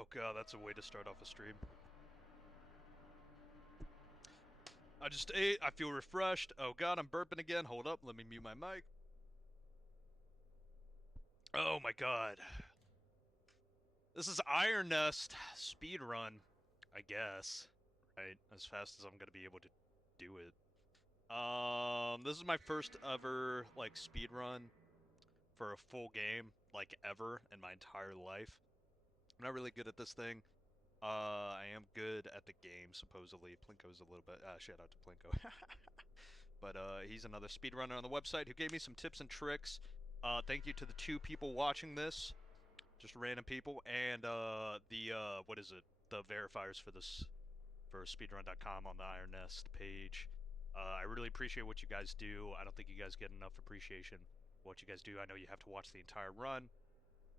Oh god, that's a way to start off a stream. I just ate, I feel refreshed. Oh god, I'm burping again. Hold up, let me mute my mic. Oh my god. This is Iron Nest speedrun, I guess. Right? As fast as I'm gonna be able to do it. This is my first ever, like, speedrun for a full game, like, ever in my entire life. I'm not really good at this thing. I am good at the game, supposedly. Plinko's a little bit, shout out to Plinko. But, he's another speedrunner on the website who gave me some tips and tricks. Thank you to the 2 people watching this. Just random people. And, what is it? The verifiers for this, for speedrun.com on the Iron Nest page. I really appreciate what you guys do. I don't think you guys get enough appreciation for what you guys do. I know you have to watch the entire run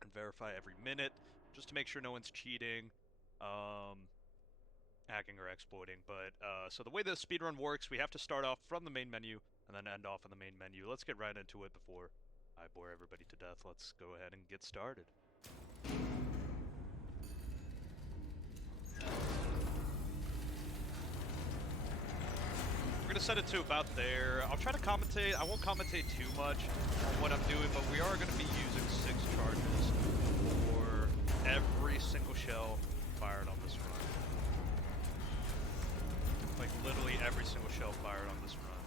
and verify every minute just to make sure no one's cheating, hacking or exploiting. But so the way the speedrun works, we have to start off from the main menu and then end off in the main menu. Let's get right into it before I bore everybody to death. Let's go ahead and get started. We're gonna set it to about there. I'll try to commentate. I won't commentate too much on what I'm doing, but we are gonna be using 6 charges for every single shell fired on this run. Like, literally every single shell fired on this run.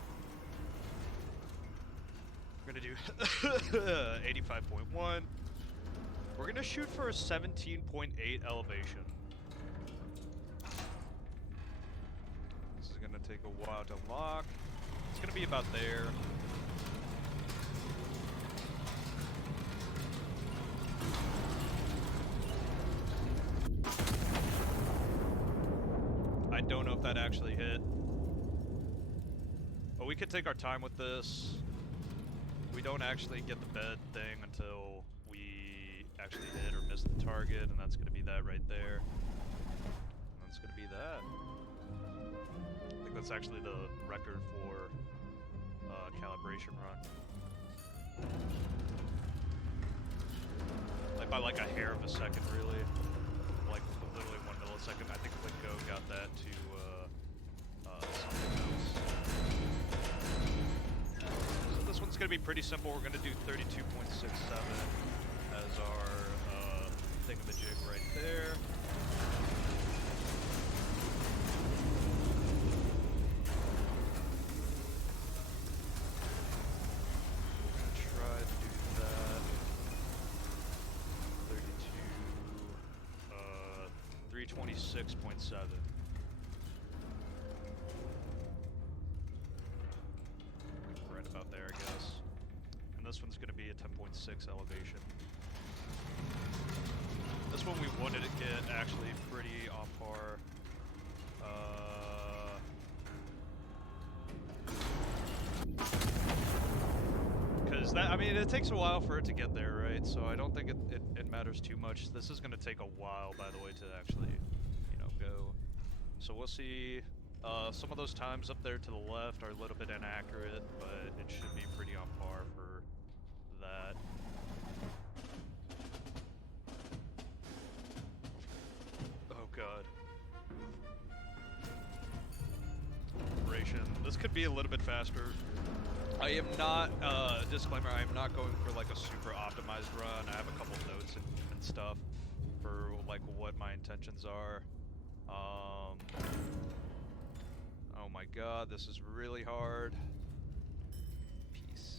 We're gonna do 85.1. We're gonna shoot for a 17.8 elevation. This is gonna take a while to unlock. It's gonna be about there. I don't know if that actually hit. But we could take our time with this. We don't actually get the bed thing until we actually hit or miss the target, and that's going to be that right there. And that's going to be that. I think that's actually the record for calibration run. Like by like a hair of a second, really. Like literally 1 millisecond. I think Plinko got that to something else. So this one's gonna be pretty simple. We're gonna do 32.67 as our thingamajig right there. We're gonna try to do that. 326.7. Right about there, I guess. And this one's going to be a 10.6 elevation. This one we wanted to get actually pretty on par. Because that, I mean, it takes a while for it to get there, right? So I don't think it matters too much. This is going to take a while, by the way, to actually, you know, go. So we'll see. Some of those times up there to the left are a little bit inaccurate, but it should be pretty on par for that. Oh god. Operation. This could be a little bit faster. I am not, disclaimer, I am not going for like a super optimized run. I have a couple notes and stuff for like what my intentions are. Oh my god, this is really hard. P6.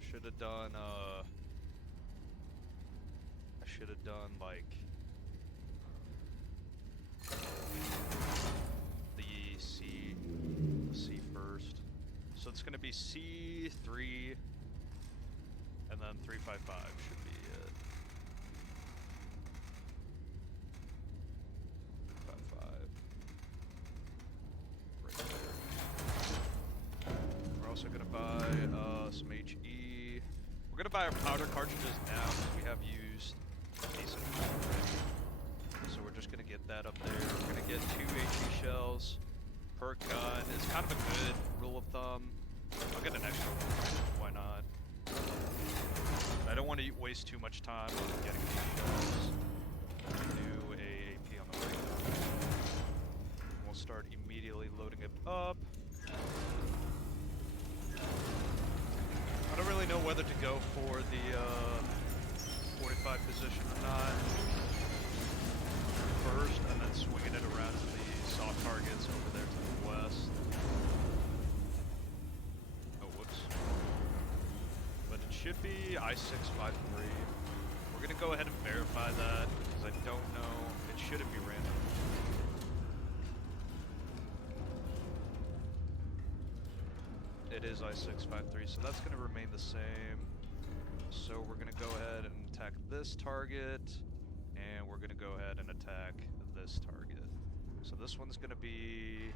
I should have done like the C first. So it's going to be C3 and then 355 should be it. 355. Right there. We're also going to buy some HE. We're going to buy our powder cartridges now because we have used a decent amount already. So we're just going to get that up there. We're going to get 2 HE shells per gun. It's kind of a good rule of thumb. I'll get an extra one. Why not? I don't want to waste too much time on getting these shells. whether to go for the 45 position or not first, and then swinging it around to the soft targets over there to the west. Oh, whoops. But it should be I-653. We're going to go ahead and verify that, because I don't know. It shouldn't be random. It is I-653, so that's going to remain the same. So we're going to go ahead and attack this target, and we're going to go ahead and attack this target. So this one's going to be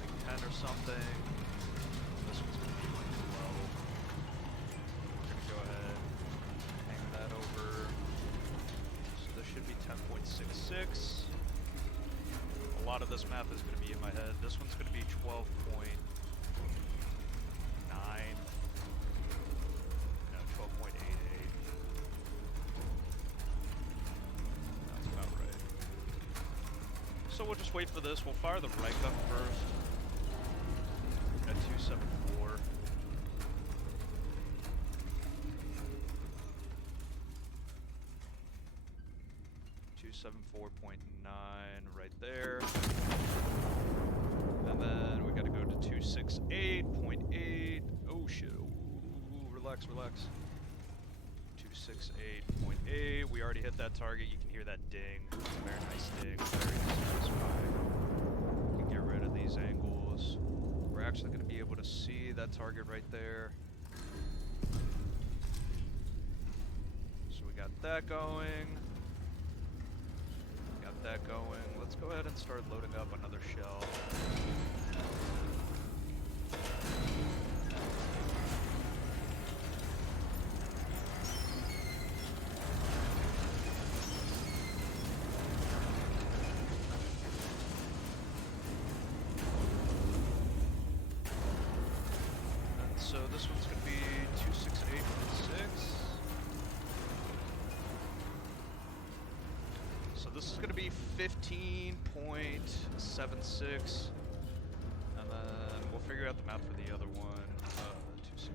like 10 or something. This one's going to be like 12. We're going to go ahead and hang that over. So this should be 10.66. A lot of this math is going to be in my head. This one's going to be 12.9. No, 12.88. That's about right. So we'll just wait for this. We'll fire the right gun first. At 274. Right there. And then we gotta go to 268.8. Oh shit. Ooh, relax, relax. 268.8. We already hit that target. You can hear that ding. It's a very nice ding. Very satisfying. We can get rid of these angles. We're actually gonna be able to see that target right there. So we got that going. That going. Let's go ahead and start loading up another shell. And so this one's going to be 268.6. This is going to be 15.76, and then we'll figure out the map for the other one. 268.6.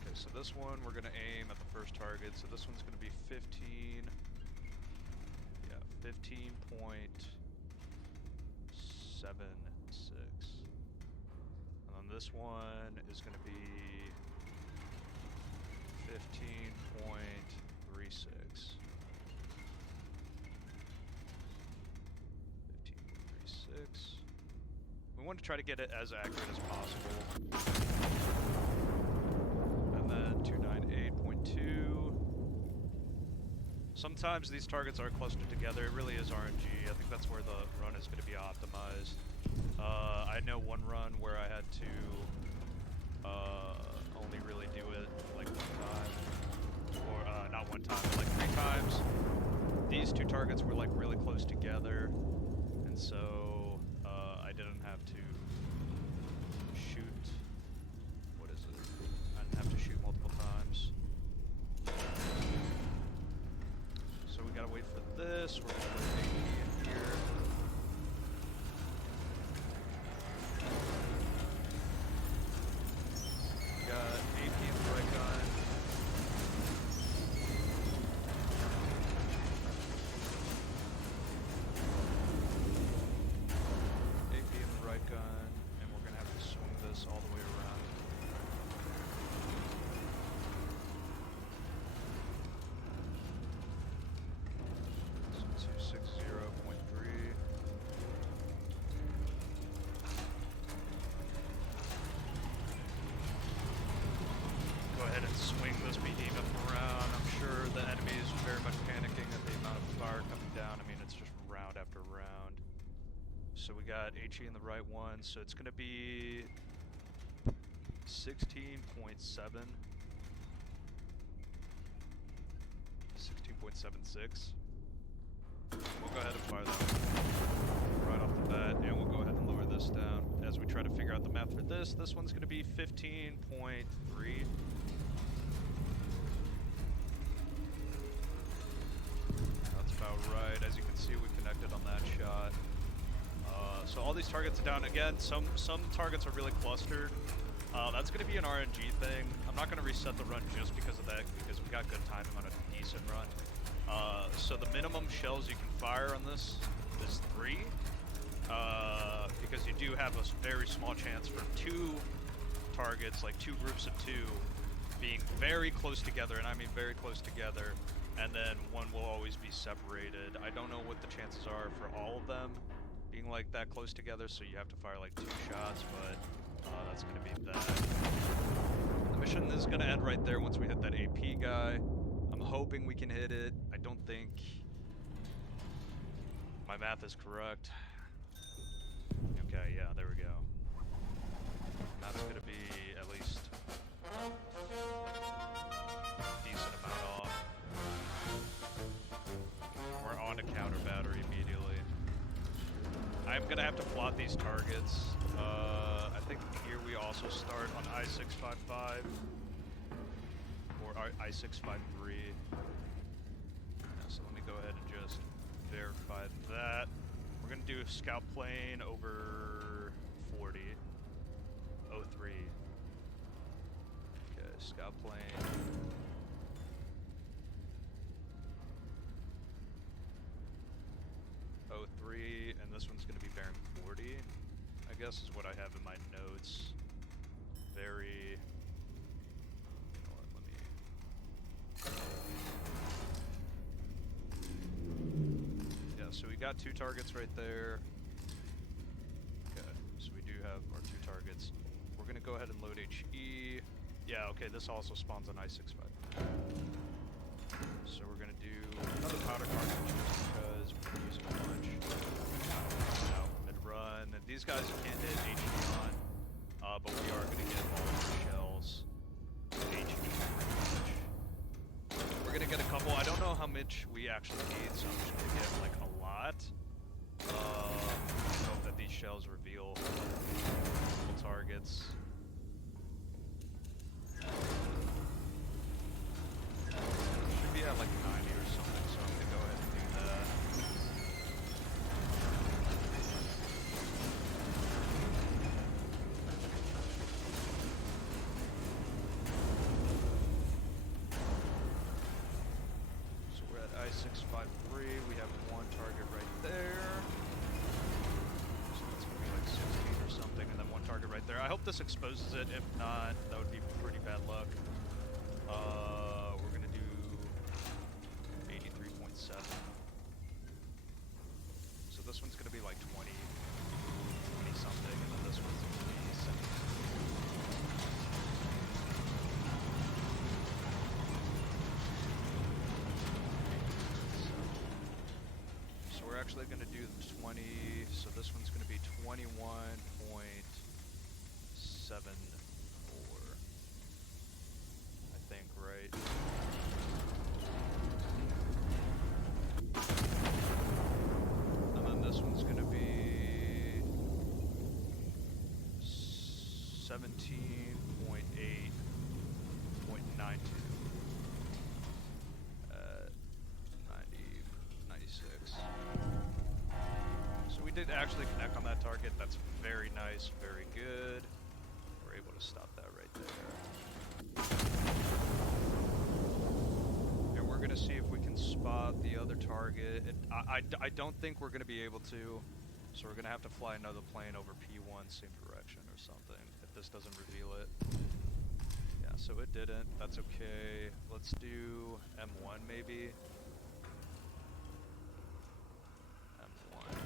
Okay, so this one we're going to aim at the first target. So this one's going to be 15. Yeah, 15.76. This one is going to be 15.36. 15.36. We want to try to get it as accurate as possible. And then 298.2. Sometimes these targets are clustered together. It really is RNG. I think that's where the run is going to be optimized. I know one run where I had to only really do it like one time, or not one time, but like 3 times. These 2 targets were like really close together, and so I didn't have to shoot. What is it? I didn't have to shoot multiple times. So we gotta wait for this. We're gonna put AP in here. Swing this behemoth around. I'm sure the enemy is very much panicking at the amount of fire coming down. I mean, it's just round after round. So we got HE in the right one, so it's going to be 16.7. 16.76. We'll go ahead and fire that one right off the bat, and we'll go ahead and lower this down as we try to figure out the math for this. This one's going to be 15.3. That's about about right. As you can see, we connected on that shot. So all these targets are down. Again, some targets are really clustered. That's going to be an RNG thing. I'm not going to reset the run just because of that, because we got good timing on a decent run. So the minimum shells you can fire on this is 3. Because you do have a very small chance for 2 targets, like 2 groups of 2, being very close together, and I mean very close together, and then one will always be separated. I don't know what the chances are for all of them being like that close together, so you have to fire like 2 shots, but that's going to be that. The mission is going to end right there once we hit that AP guy. I'm hoping we can hit it. I don't think my math is correct. Okay, yeah, there we go. That's going to be at least a decent amount off. We're on a counter battery immediately. I'm going to have to plot these targets. I think here we also start on I-655 or I-653. Yeah, so let me go ahead and just verify that. We're going to do scout plane over 40. 03. Okay, scout plane. Oh, 03, and this one's going to be bearing 40, I guess is what I have in my notes. Very... You know what, let me... Yeah, so we got 2 targets right there. Okay, so we do have our 2 targets. We're going to go ahead and load HE. Yeah, okay, this also spawns on I-65. So we're going to do another powder cartridge just because we're going to use a bunch. Now, mid-run. And these guys you can't hit HE on, but we are going to get all of the shells. HE. We're going to get a couple. I don't know how much we actually need, so I'm just going to get like a lot. I hope that these shells reveal multiple targets. Should be at like 90 or something, so I'm gonna go ahead and do that. So we're at I-653, we have 1 target right there. So that's gonna be like 16 or something, and then 1 target right there. I hope this exposes it. If not, that would be pretty bad luck. We're gonna do 83.7. So this one's gonna be like 20 something, and then this one's gonna be 17. So we're actually gonna do 20, so this one's gonna be 21.74. I think, right? And then this one's gonna be 17.8.92 at 96. So we did actually connect on that target. That's very nice, very good. We're able to stop that right there. And we're gonna see if we can spot the other target. I don't think we're gonna be able to, so we're gonna have to fly another plane over P1, same direction or something, if this doesn't reveal it. Yeah, so it didn't. That's okay. Let's do M1 maybe. M1.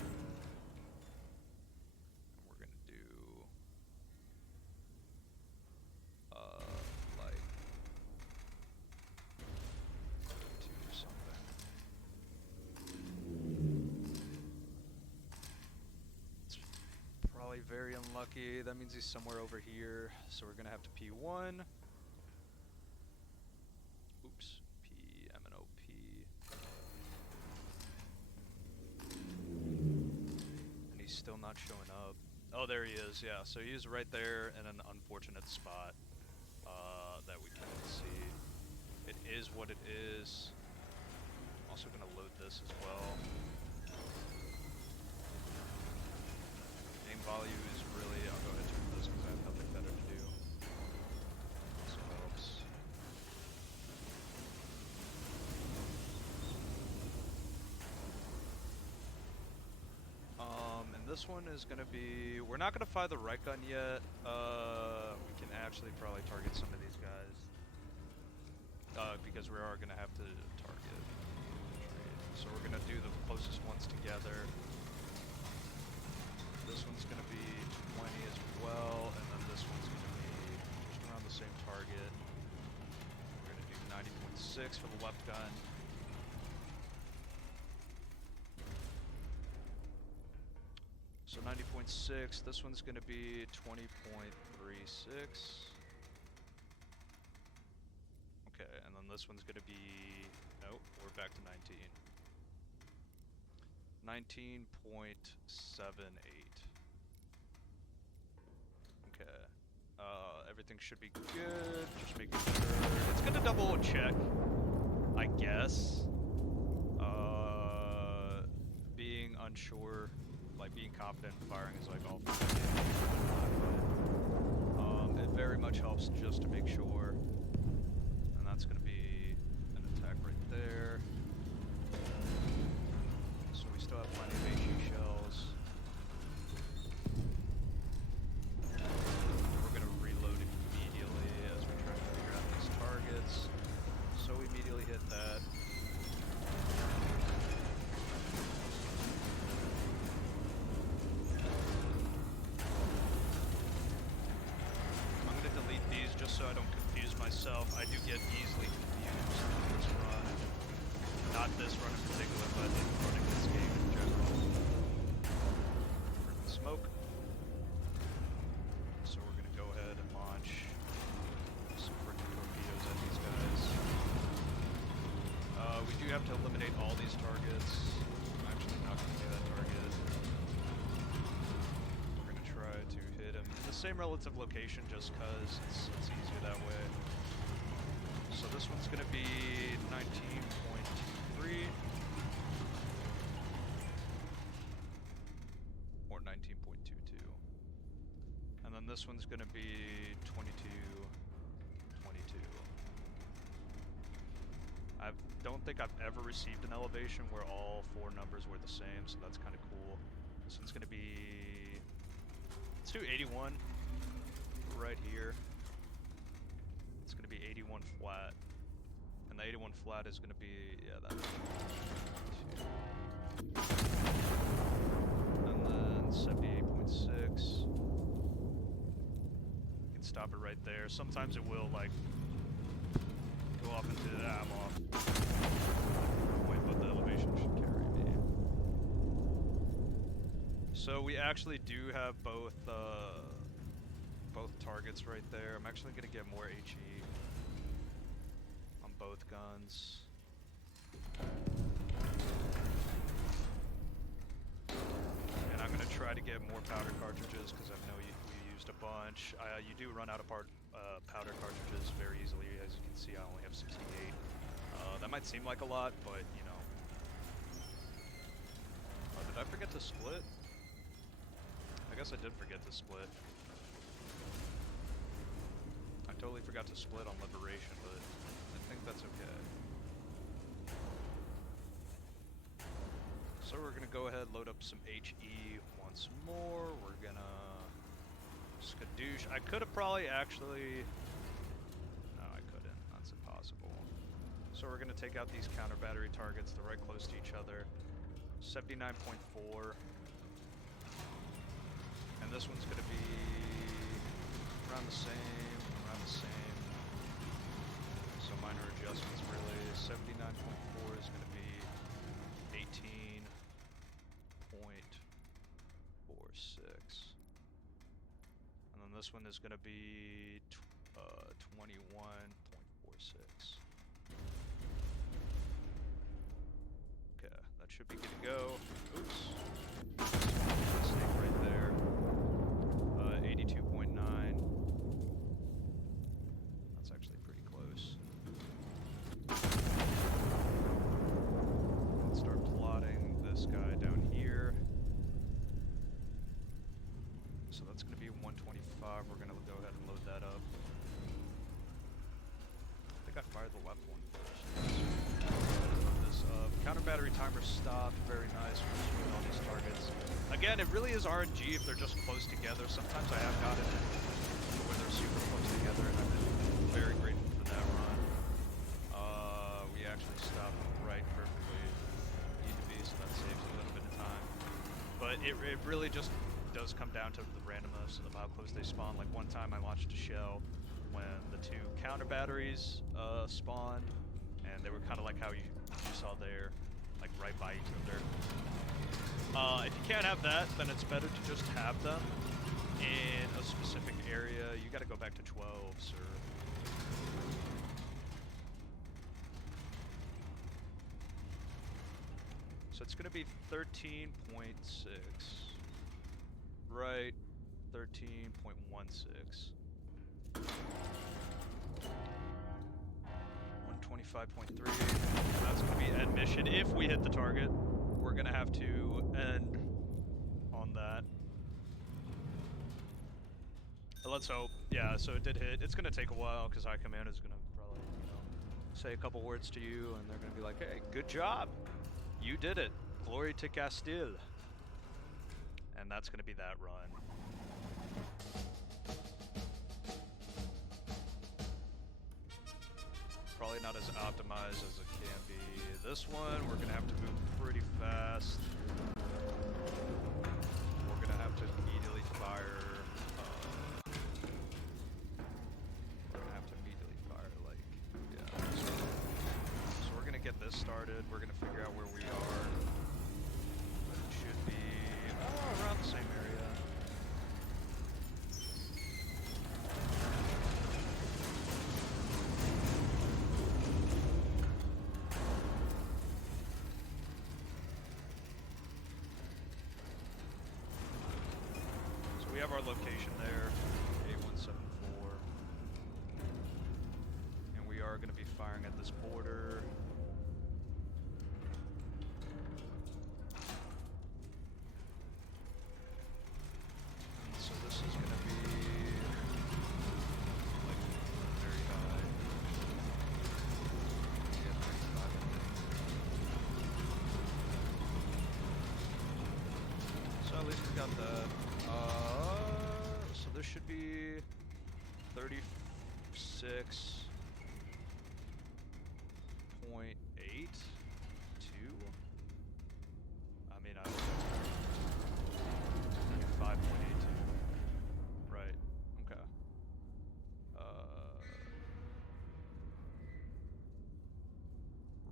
And we're gonna do like 2 or something. It's probably very unlucky. That means he's somewhere over here. So we're gonna have to P1. Oops. P, M, and O, P. And he's still not showing up. Oh, there he is, yeah. So he is right there in an unfortunate spot that we can't see. It is what it is. also going to load this as well. Aim value is really, I'll go ahead and turn this because I have nothing better to do. Also helps. And this one is going to be, we're not going to fire the right gun yet. We can actually probably target some of these guys. Because we are going to have to target. So we're going to do the closest ones together. This one's going to be 20 as well, and then this one's going to be just around the same target. We're going to do 90.6 for the left gun. So 90.6, this one's going to be 20.36. Okay, and then this one's going to be, nope, we're back to 19. 19.78. Okay. Everything should be good. Just making sure. It's good to double check, I guess. Being unsure, like being confident in firing is like all fine. But it very much helps just to make sure. And that's going to be an attack right there. We still have plenty of HE shells. We're going to reload immediately as we try to figure out these targets. So we immediately hit that. I'm going to delete these just so I don't confuse myself. I do get easily confused in this run. Not this run in particular, but in running this game in general. Freaking smoke. So we're gonna go ahead and launch some freaking torpedoes at these guys. We do have to eliminate all these targets. I'm actually not gonna do that target. We're gonna try to hit him in the same relative location just cause it's easier that way. So this one's gonna be 19.23 or 19.22, and then this one's gonna be 22.22. I don't think I've ever received an elevation where all four numbers were the same, so that's kind of cool. This one's gonna be, let's do 81 right here. It's gonna be 81 flat. And the 81 flat is going to be, yeah, that. And then 78.6. You can stop it right there. Sometimes it will, like, go off into the, I'm off. Wait, but the elevation should carry me. So we actually do have both targets right there. I'm actually going to get more HE. Both guns. And I'm going to try to get more powder cartridges because I know you used a bunch. You do run out of powder cartridges very easily. As you can see, I only have 68. That might seem like a lot, but you know. Oh, did I forget to split? I guess I did forget to split. I totally forgot to split on Liberation, but I think that's okay. So we're gonna go ahead, load up some HE once more. We're gonna skadoosh. I could have probably actually, no, I couldn't. That's impossible. So we're gonna take out these counter battery targets. They're right close to each other. 79.4, and this one's gonna be around the same. So minor adjustments really. 79.4 is going to be 18.46. And then this one is going to be 21.46. Okay, that should be good to go. Oops. Mistake right there. 82.9. That's actually pretty close. 125. We're gonna go ahead and load that up. I think I fired the left one first. Load this up. Counter battery timer stopped. Very nice. We're just doing all these targets. Again, it really is RNG if they're just close together. Sometimes I have gotten it where they're super close together, and I've been very grateful for that run. We actually stopped right perfectly. Need to be, so that saves a little bit of time. But it really just does come down to the randomness of how close they spawn. Like one time I watched a shell when the two counter batteries spawned, and they were kind of like how you saw there, like right by each other. If you can't have that, then it's better to just have them in a specific area. You gotta go back to 12, sir. So it's gonna be 13.6. Right, 13.16. 125.3. That's gonna be end mission. If we hit the target, we're gonna have to end on that. But let's hope. Yeah, so it did hit. It's gonna take a while because High Command is gonna probably, say a couple words to you, and they're gonna be like, "Hey, good job, you did it. Glory to Castile." And that's gonna be that run. Probably not as optimized as it can be. This one, we're gonna have to move pretty fast. We're gonna have to immediately fire. We're gonna have to immediately fire, like, yeah. So we're gonna get this started. We're gonna figure out where we are. But it should be around the same area. We have our location there, 8174, and we are going to be firing at this border. And so this is going to be like very high. Yeah, 35, I think. So at least we got that. So this should be 36.82. I mean, I was 35.82. Right. Okay.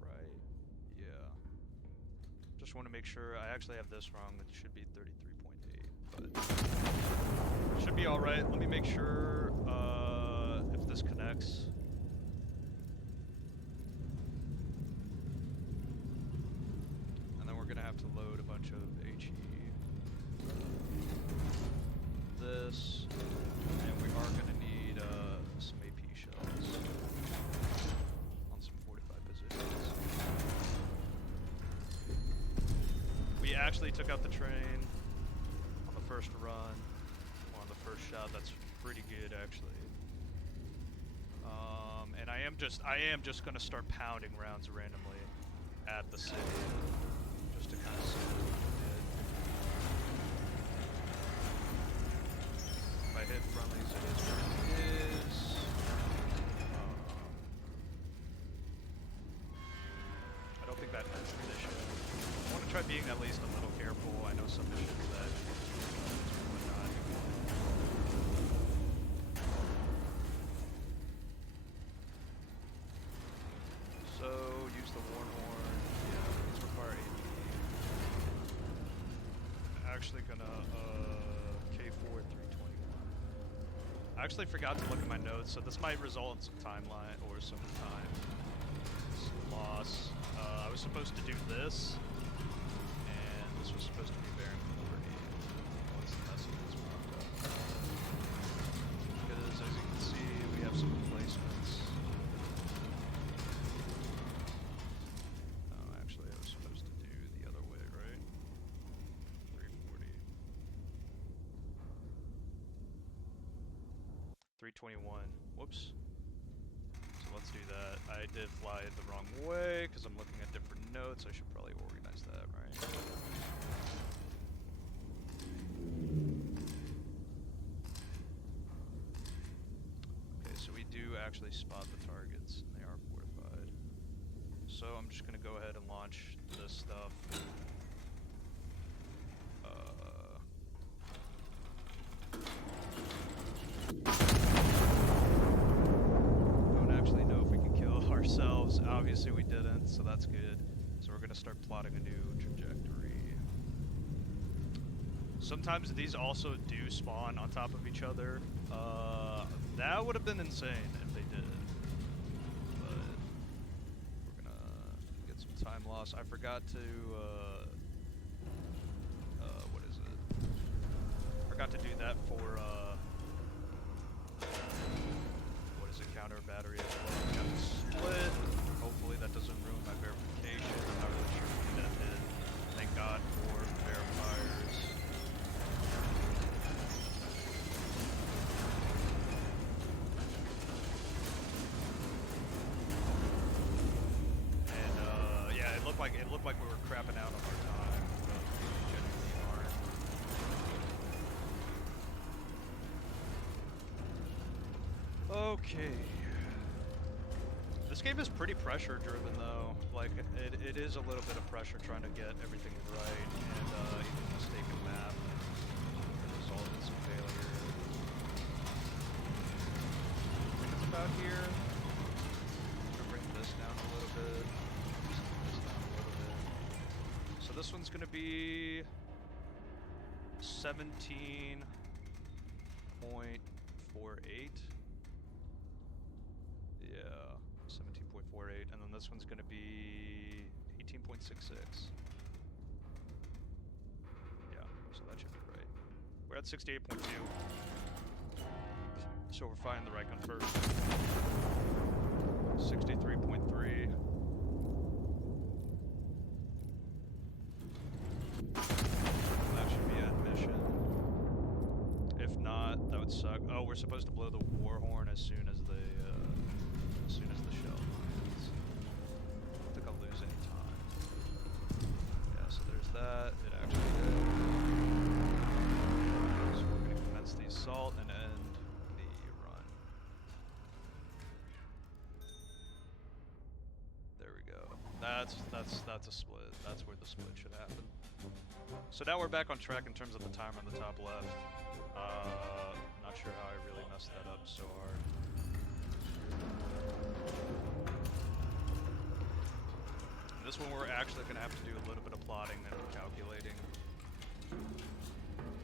Right. Yeah. Just want to make sure I actually have this wrong. It should be 33.8, but should be all right. Let me make sure if this connects. And then we're gonna have to load a bunch of HE. This, and we are gonna need some AP shells on some fortified positions. We actually took out the train on the first run. First shot. That's pretty good, actually. And I am just gonna start pounding rounds randomly at the city, just to kind of see what we did. If I hit friendlies, it is what it is. I don't think that ends the mission. I want to try being at least a little careful. I know some missions that whatnot. So, use the Warn Horn. Yeah, these require AP. I'm actually gonna, K4 at 321. I actually forgot to look at my notes, so this might result in some timeline, or some time loss. I was supposed to do this, and this was supposed to be bearing 40 once the message was popped up. Because, as you can see, we have some replacements. Actually, I was supposed to do the other way, right? 340. 321. Whoops. So let's do that. I did fly it the wrong way because I'm looking at different notes. I should probably organize that, right? Okay, so we do actually spot the targets, and they are fortified. So I'm just gonna go ahead and launch this stuff. Don't actually know if we can kill ourselves. Obviously we didn't, so that's good. So we're gonna start plotting a new trajectory. Sometimes these also do spawn on top of each other. That would have been insane if they did. But we're gonna get some time loss. I forgot to, what is it? Forgot to do that for, what is it, counter battery as well. We got the split. Hopefully that doesn't ruin my verification. I'm not really sure what that did. Thank God for verifiers. It looked like we were crapping out on our time, but we genuinely aren't. Okay. This game is pretty pressure driven though. Like it is a little bit of pressure trying to get everything right, and even mistaken map can result in some failure. I think it's about here. I'm gonna bring this down a little bit. So this one's gonna be 17.48. Yeah, 17.48, and then this one's gonna be 18.66. Yeah, so that should be right. We're at 68.2. So we're finding the right gun first. 63.3. That should be admission. If not, that would suck. Oh, we're supposed to blow the war horn as soon as the shell lands. I don't think I'll lose any time. Yeah, so there's that. It actually did. So we're gonna commence the assault and end the run. There we go. That's a split. That's where the split should happen. So now we're back on track in terms of the timer on the top left. Not sure how I really messed that up so hard. This one we're actually going to have to do a little bit of plotting and calculating,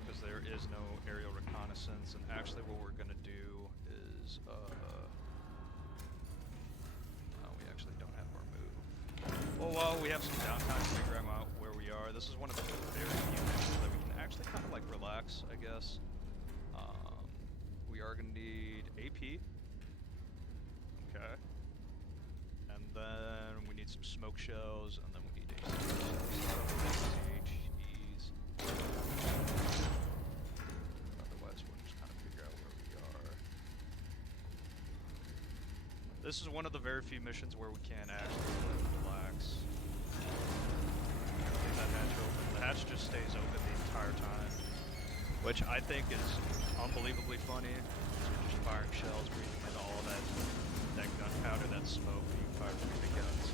because there is no aerial reconnaissance, and actually what we're going to do is, we actually don't have our move. Well, while we have some downtime to figure out where we are, this is one of the very few missions that we can actually kind of like relax, I guess. We are going to need AP. Okay. And then we need some smoke shells, and then we need CHEs. Otherwise, we'll just kind of figure out where we are. This is one of the very few missions where we can actually relax. Leave that hatch open. The hatch just stays open the entire time, which I think is unbelievably funny. So we're just firing shells, breathing in all that gunpowder, that smoke being fired from the guns.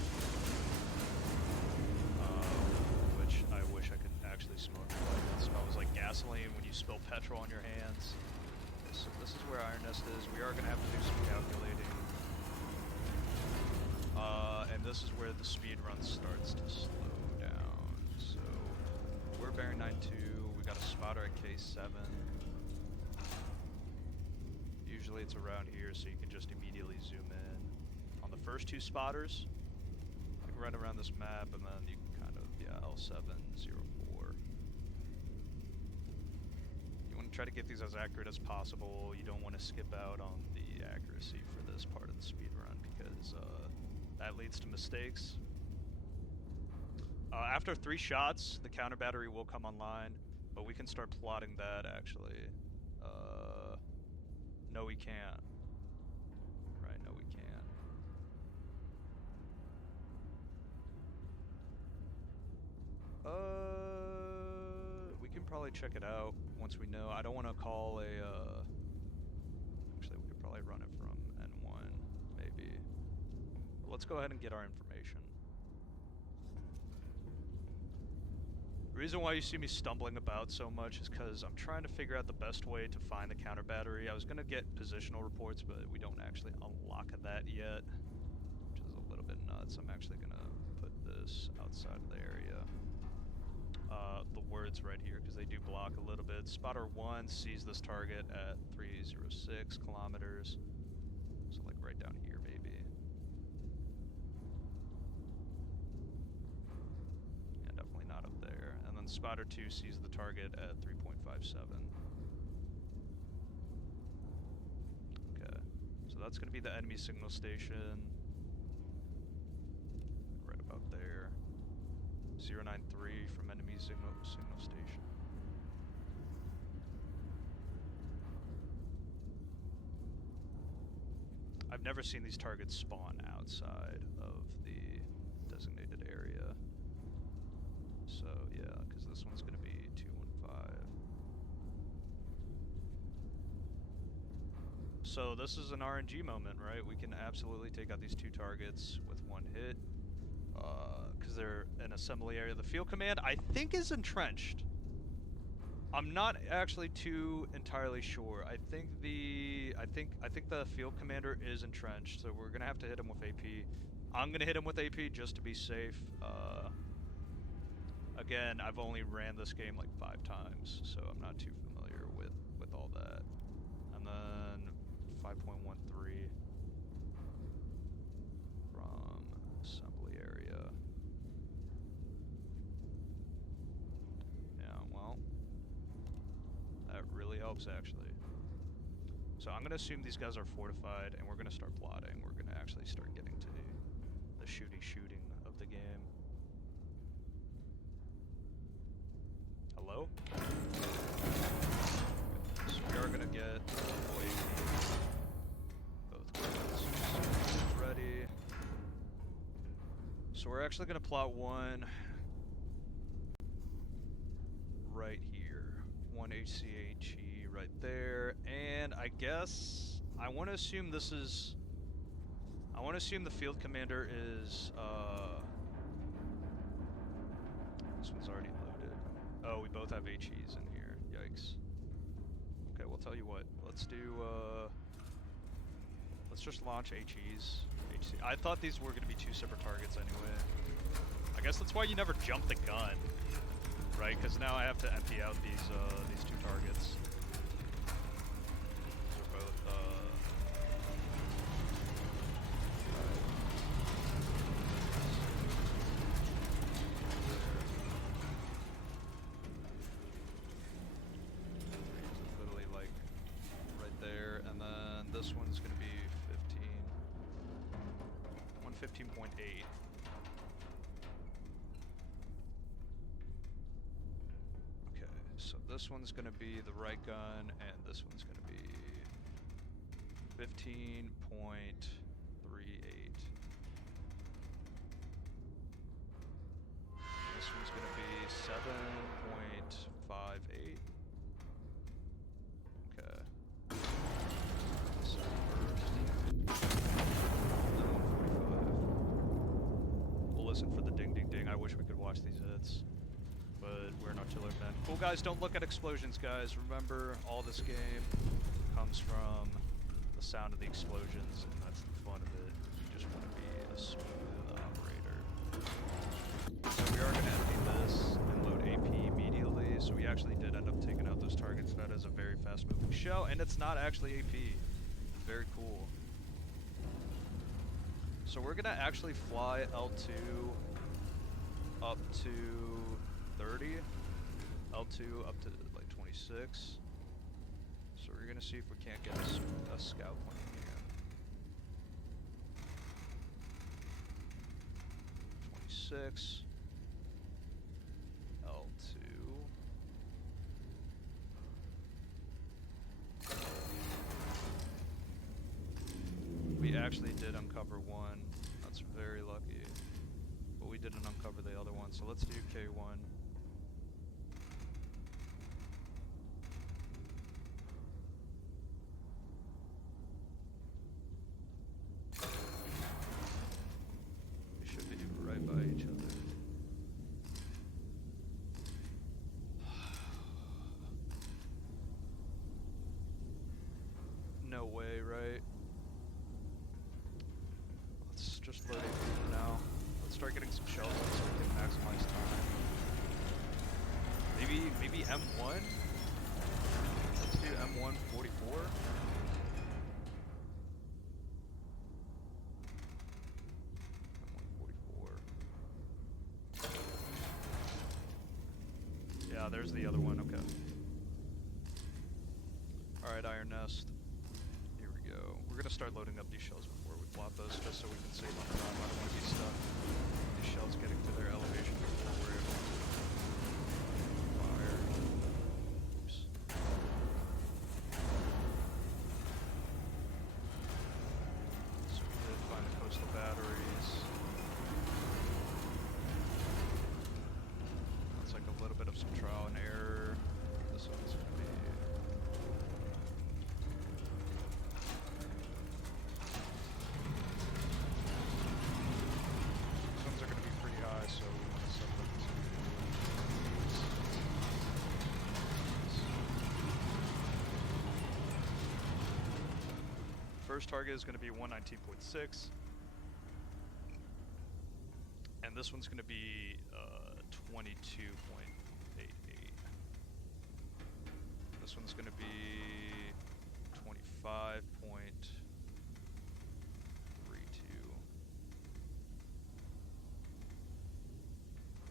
Which I wish I could actually smoke. It smells like gasoline when you spill petrol on your hands. So this is where Iron Nest is. We are going to have to do some calculating. And this is where the speed run starts to slow down. So we're bearing 9-2. We got a spotter at K7. Usually it's around here, so you can just immediately zoom in on the first two spotters, like right around this map, and then you can kind of, L704. You want to try to get these as accurate as possible. You don't want to skip out on the accuracy for this part of the speed run, because that leads to mistakes. After 3 shots, the counter battery will come online, but we can start plotting that actually. No no, we can't. Right, no, we can't. We can probably check it out once we know. I don't want to call a, actually, we could probably run it from N1, maybe. But let's go ahead and get our information. The reason why you see me stumbling about so much is because I'm trying to figure out the best way to find the counter battery. I was going to get positional reports, but we don't actually unlock that yet, which is a little bit nuts. I'm actually going to put this outside of the area. The words right here, because they do block a little bit. Spotter 1 sees this target at 306 kilometers. So like right down here maybe. Yeah, definitely not up there. And then spotter 2 sees the target at 3.57. Okay, so that's going to be the enemy signal station. Right about there. 093 from enemy signal station. I've never seen these targets spawn outside of the designated area. So yeah, because this one's going to be 215. So this is an RNG moment, right? We can absolutely take out these two targets with one hit. Because they're an assembly area. The field command, I think, is entrenched. I'm not actually too entirely sure. I think the field commander is entrenched, so we're gonna have to hit him with AP. I'm gonna hit him with AP just to be safe. Again, I've only ran this game like 5 times, so I'm not too familiar with all that. And then 5.13 from assembly area. Yeah, well, that really helps actually. So I'm gonna assume these guys are fortified, and we're gonna start plotting. We're gonna actually start getting to the shooting of the game. Hello? So we are gonna get both guns ready. So we're actually gonna plot one right here. One HCHE right there. And I guess I want to assume this is... I want to assume the field commander is, this one's already loaded. Oh, we both have HEs in here. Yikes. Okay, we'll tell you what. Let's do, let's just launch HEs. I thought these were going to be 2 separate targets anyway. I guess that's why you never jump the gun, right? Because now I have to empty out these 2 targets. These are both, literally like right there, and then this one's going to be 115.8. Okay, so this one's going to be the right gun, and this one's going to be 15.38. This one's going to be 7.58. Okay. So first. We'll listen for the ding ding ding. I wish we could watch these hits, but we're an artillery men. Cool guys, don't look at explosions, guys. Remember, all this game comes from the sound of the explosions, and that's the fun of it. You just want to be a smooth operator. So we are going to empty this and load AP immediately. So we actually did end up taking out those targets. That is a very fast-moving shell, and it's not actually AP. Very cool. So we're gonna actually fly L2 up to 30, L2 up to like 26. So we're gonna see if we can't get a scout plane here. 26, L2. actually did uncover one. That's very lucky. But we didn't uncover the other one, so let's do K1. We should be right by each other. No way, right? Let's just load AP for now. Let's start getting some shells in so we can maximize time. Maybe M1? Let's do M1 44. Yeah, there's the other one, okay. Alright, Iron Nest. Here we go. We're gonna start loading up these shells before we plot those, just so we can save on time. I don't want to be stuck. These shells getting to their elevation before we're able to fire. Oops. So we did find the coastal batteries. That's like a little bit of some trial and error. This one's gonna be... First target is going to be 119.6, and this one's going to be 22.88. This one's going to be 25.32.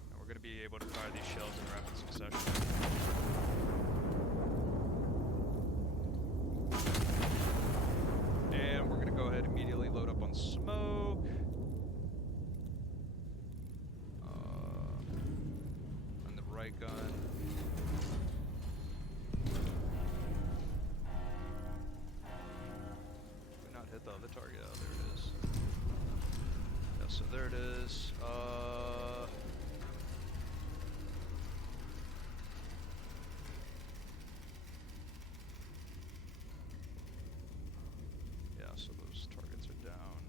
And we're going to be able to fire these shells in rapid succession. Go ahead, immediately load up on smoke. And the right gun. Did we not hit the other target? Oh, there it is. Yeah, so there it is. So those targets are down.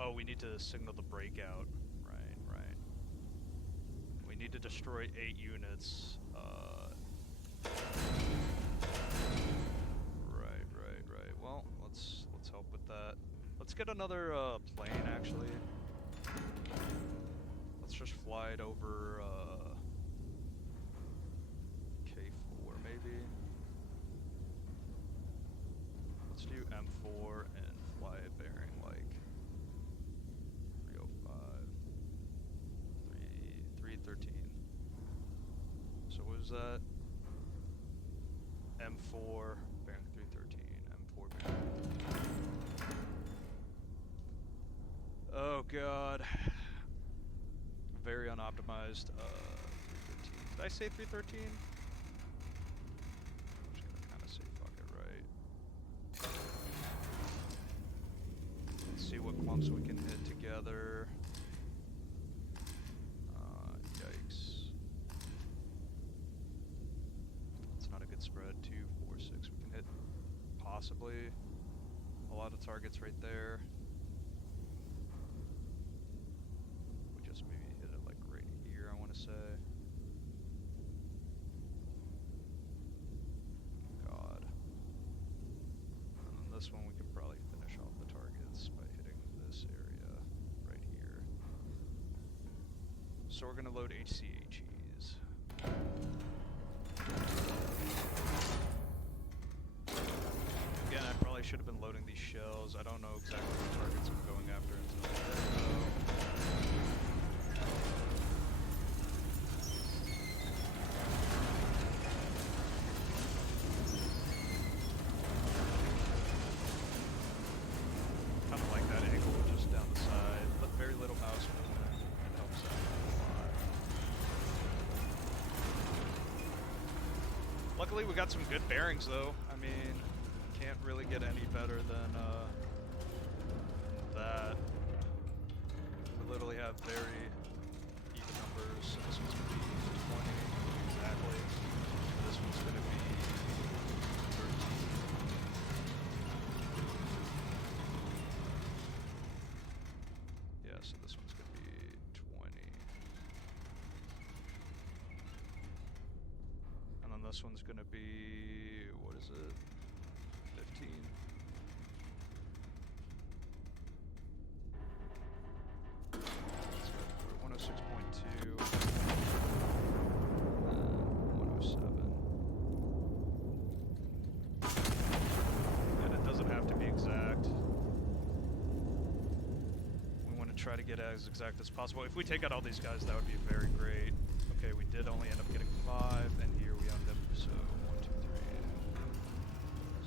Oh, we need to signal the breakout. Right. We need to destroy 8 units. Right. Well, let's help with that. Let's get another plane actually. Let's just fly it over K4 maybe. Let's do M4 and fly it bearing like 305, 313. So what was that? M4 bearing 313, M4 bearing. Oh god. Very unoptimized. 313. Did I say 313? See what clumps we can hit together. Yikes. It's not a good spread. 2, 4, 6. We can hit possibly a lot of targets right there. We just maybe hit it like right here, I want to say. God. And then this one we can probably finish off the targets by this area right here. So we're gonna load HCHEs. Again, I probably should have been loading these shells. I don't know exactly what targets I'm going after until then. Kind of like that angle, just down the side, but very little mouse movement. It helps out a lot. Luckily, we got some good bearings, though. I mean, Can't really get any better than that. We literally have very even numbers. So this one's gonna be 20 exactly. This one's gonna be 13. Yeah, so this one's gonna be 20. And then this one's gonna be, what is it? 15. We're 106.2. 107. And it doesn't have to be exact. We want to try to get as exact as possible. If we take out all these guys, that would be very great. Okay, we did only end up getting 5, and here we end up, so 1, 2, 3.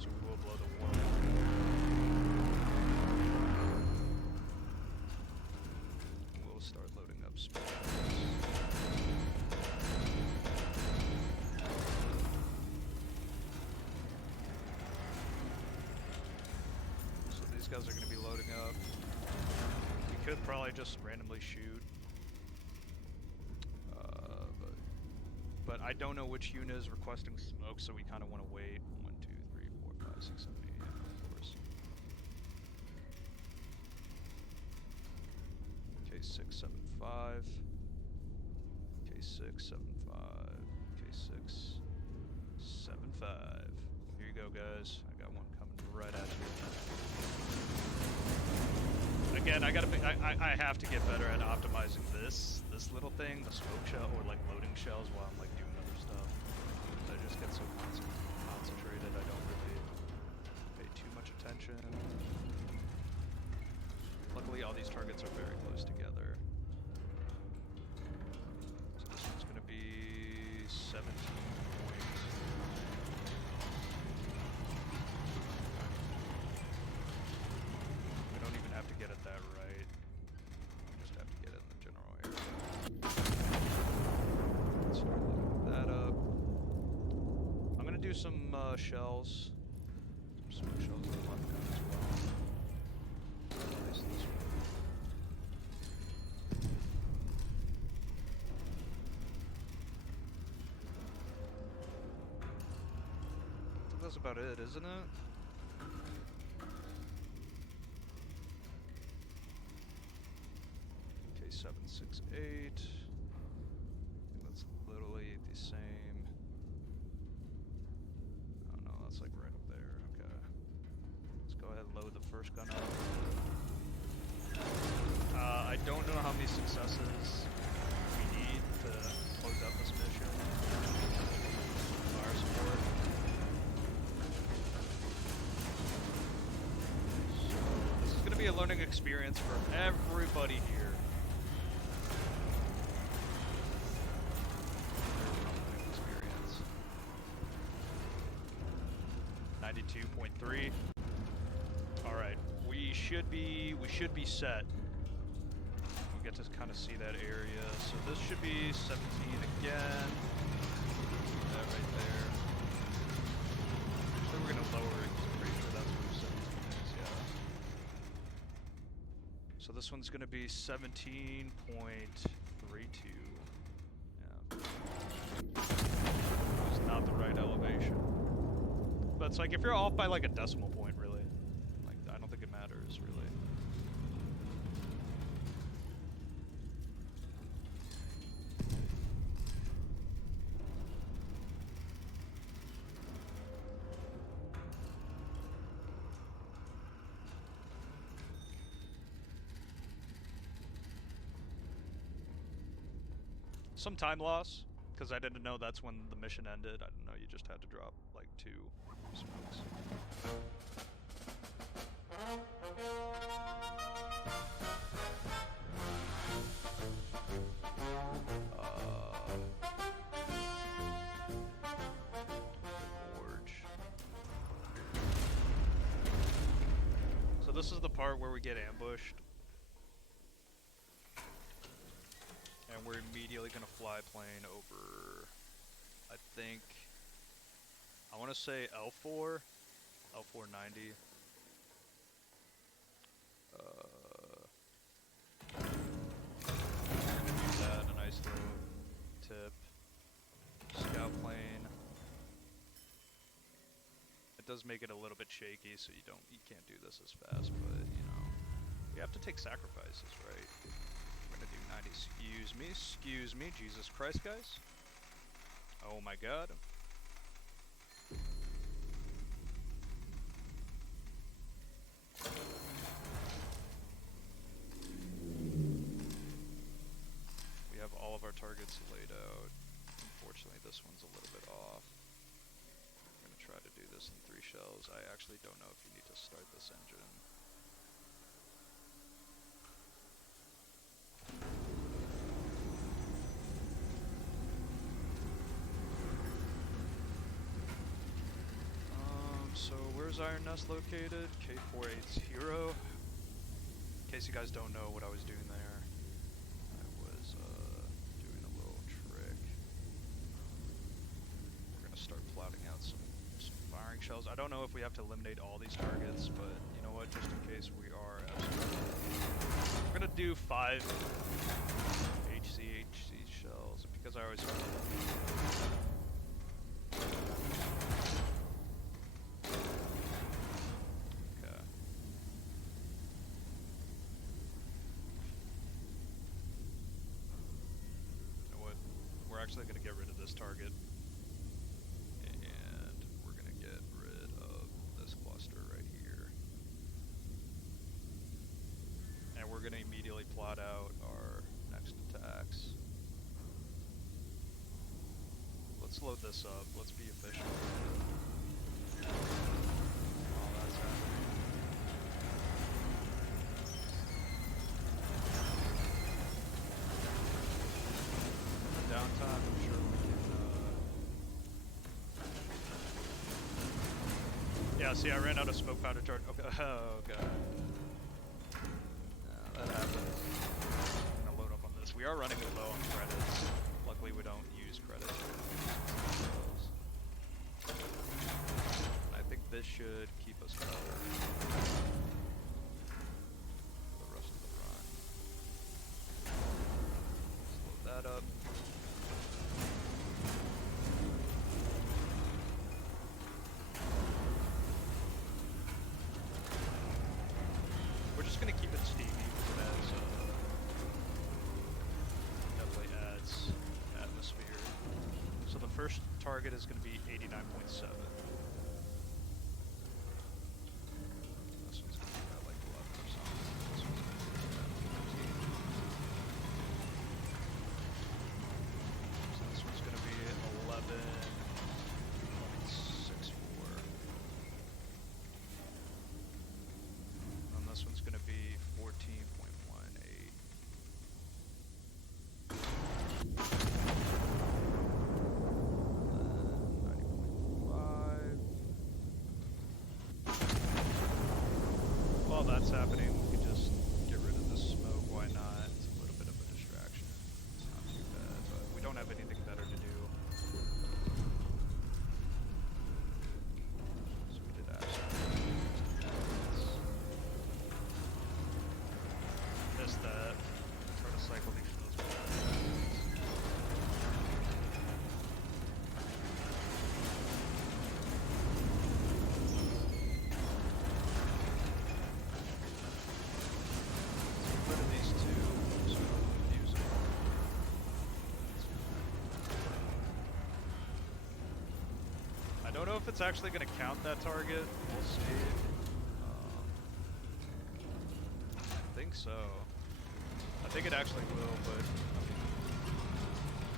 So we will blow the warning. We'll start loading up speed. So these guys are going to be loading up. We could probably just randomly shoot. But I don't know which unit is requesting smoke, so we kind of want to wait. 1, 2, 3, 4, 5, 6, 7, 8, yeah, of course. K6, 7, 5. K6, 7, 5. K6, 7, 5. Here you go, guys. I got one coming right at you. Again, I have to get better at optimizing this little thing, the smoke shell, or like loading shells while I'm like doing other stuff. I just get so concentrated, I don't really pay too much attention. Luckily, all these targets are very close together. So this one's gonna be 17 points. We don't even have to get it that right. We just have to get it in the general area. Let's start loading that up. I'm gonna do some shells. Some smoke shells on the left gun as well. Place this one. I think that's about it, isn't it? Okay, 7, 6, 8. I think that's literally the same. Oh no, that's like right up there. Okay. Let's go ahead and load the first gun up. I don't know how many successes we need to close out this mission. Fire support. So this is going to be a learning experience for everybody here. Experience. 92.3. All right, we should be set. We get to kind of see that area. So this should be 17 again. That right there. So we're gonna lower it because I'm pretty sure that's where 17 is. Yeah. So this one's gonna be 17.32. Yeah. It's not the right elevation. But it's like if you're off by like a decimal point, really, like I don't think it matters really. Some time loss, because I didn't know that's when the mission ended. I didn't know you just had to drop like 2 smokes. Gorge. So this is the part where we get ambushed. And we're immediately gonna fly plane over, I think, I want to say L4, L490. Use that, a nice little tip. Scout plane. It does make it a little bit shaky, so you can't do this as fast, but you know, you have to take sacrifices, right? We're gonna do 90. Excuse me, Jesus Christ, guys. Oh my God. We have all of our targets laid out. Unfortunately, this one's a little bit off. I'm gonna try to do this in 3 shells. I actually don't know if you need to start this engine. So where's Iron Nest located? K480. In case you guys don't know what I was doing there, I was doing a little trick. We're gonna start plotting out some firing shells. I don't know if we have to eliminate all these targets, but you know what? Just in case we are, absolutely. We're gonna do 5 HC shells because I always. Actually going to get rid of this target, and we're going to get rid of this cluster right here, and we're going to immediately plot out our next attacks. Let's load this up. Let's be efficient. Oh, that's happening. Downtime, I'm sure we can, Yeah, see, I ran out of smoke powder charge. Okay. Oh, God. That happens. I'm gonna load up on this. We are running low on credits. Luckily, we don't use credits. And I think this should keep us covered for the rest of the run. Let's load that up. We're just gonna keep it steamy because it definitely adds atmosphere. So the first target is gonna be 89.7. This one's gonna be at like 11 or something. This one's gonna be at 13. So this one's gonna be 11.64. And this one's going to be 14.18. While that's happening, we can just get rid of the smoke. Why not? It's a little bit of a distraction. It's not too bad, but we don't have anything better to do. So we did absolutely. Missed that. Try to cycle these shields back. Rid of these two, so we don't use them. I don't know if it's actually going to count that target. We'll see. I think so. I think it actually will, but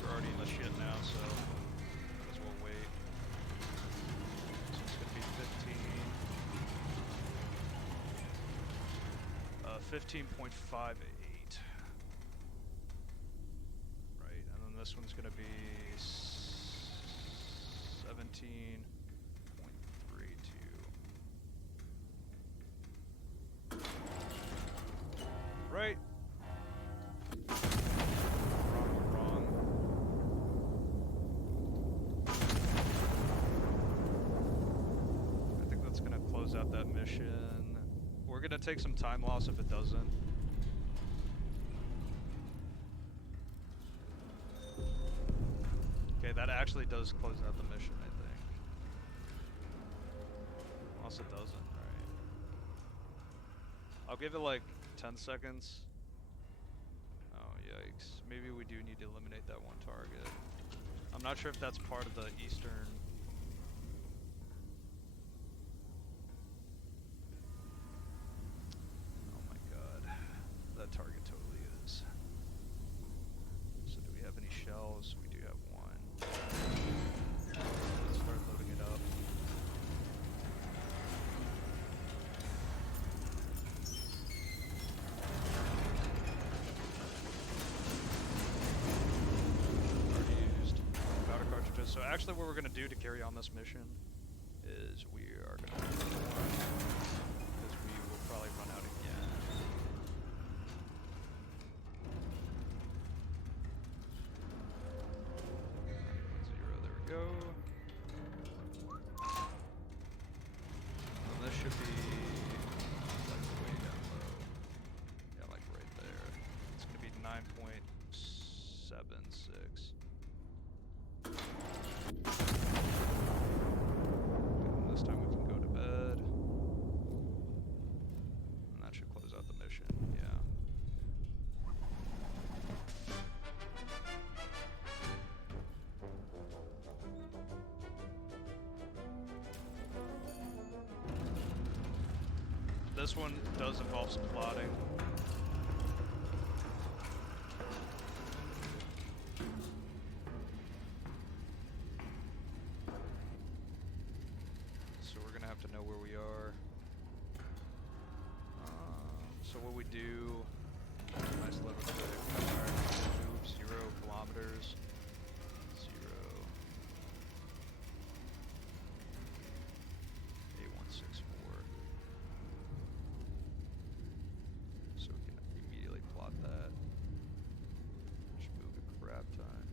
we're already in the shit now, so might as well wait. So it's going to be 15.58. Right, and then this one's going to be 17.32. Right. Wrong. I think that's gonna out that mission. We're gonna take some time loss if it doesn't. Okay, that actually does close out the mission, I think. Unless it doesn't, right? I'll give it like 10 seconds. Oh, yikes. Maybe we do need to eliminate that one target. I'm not sure if that's part of the eastern... Oh my god. That target totally is. So do we have any shells? We do have one. Let's start loading it up. So actually what we're going to do to carry on this mission is we are going to because we will probably run out again. Zero, there we go. And this should be like way down low. Yeah, like right there. It's going to be 9.76. This time we can go to bed. And that should close out the mission, yeah. This one does involve some plotting. To know where we are. So what we do, nice little quick, move 0 kilometers, 0, 8164. So we can immediately plot that. Just move a crap ton.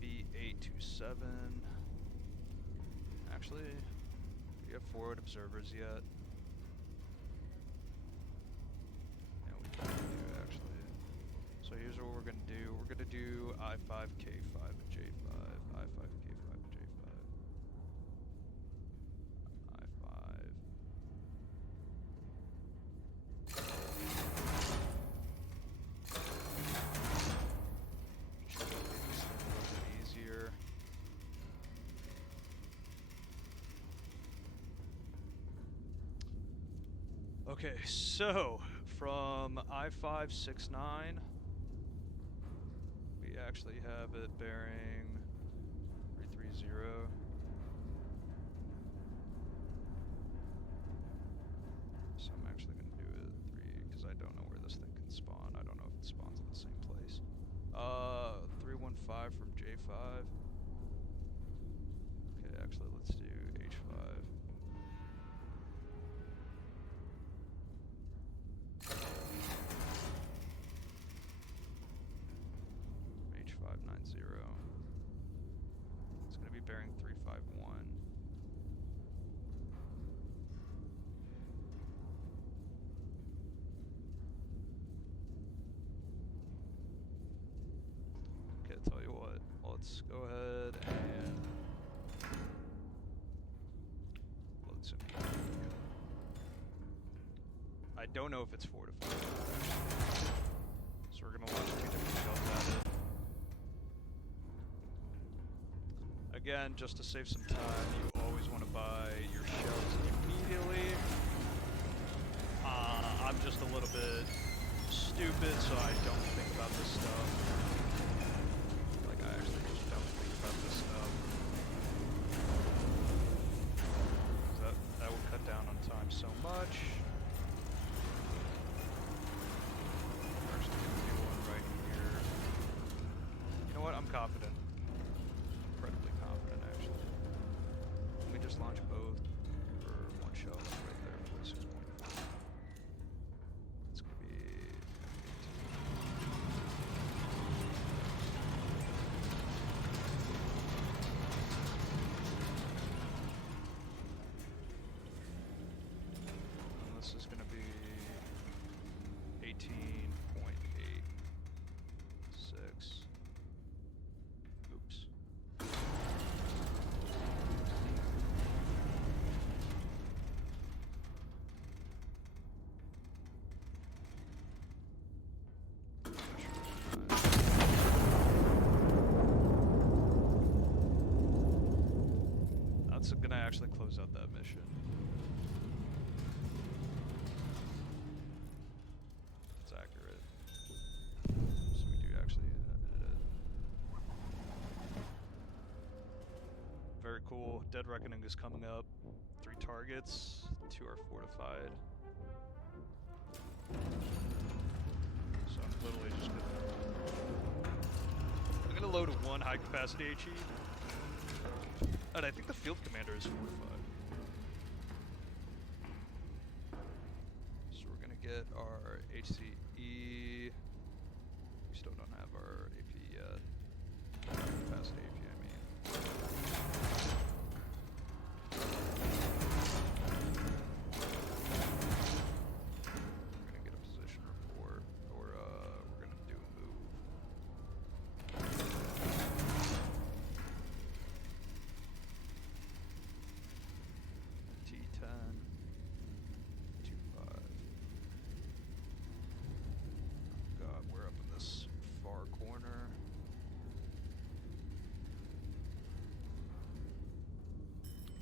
B827. Actually, do we have forward observers yet? Yeah, we do actually. So here's what we're gonna do. We're gonna do I5, K5, and J5. I5, K5, and J5. I5. Okay, so from I569, we actually have it bearing 330. So I'm actually going to do it 3 because I don't know where this thing can spawn. I don't know if it spawns in the same place. 315 from J5. Okay, actually let's do H5. H590. It's going to be bearing 351. Okay, tell you what, let's go ahead and load some heat. I don't know if it's fortified. So we're going to launch 2 different shells at it. Again, just to save some time, you always want to buy your shells immediately. I'm just a little bit stupid, so I don't think about this stuff. Like, I actually just don't think about this stuff. That will cut down on time so much. We're actually going to do one right here. You know what? I'm confident. Incredibly confident, actually. Let me just launch both for one shell right there, 46.4. this is gonna be 18.86. Oops. That's gonna actually close out that mission. It's accurate. So we do actually edit it. Very cool. Dead Reckoning is coming up. 3 targets, 2 are fortified. So I'm literally just gonna load 1 high capacity HE. And I think the field commander is fortified. So we're gonna get our HCE. We still don't have our AP yet. Capacity AP, I mean. We're gonna get a position report, or we're gonna do a move. T10, 25. God, we're up in this far corner.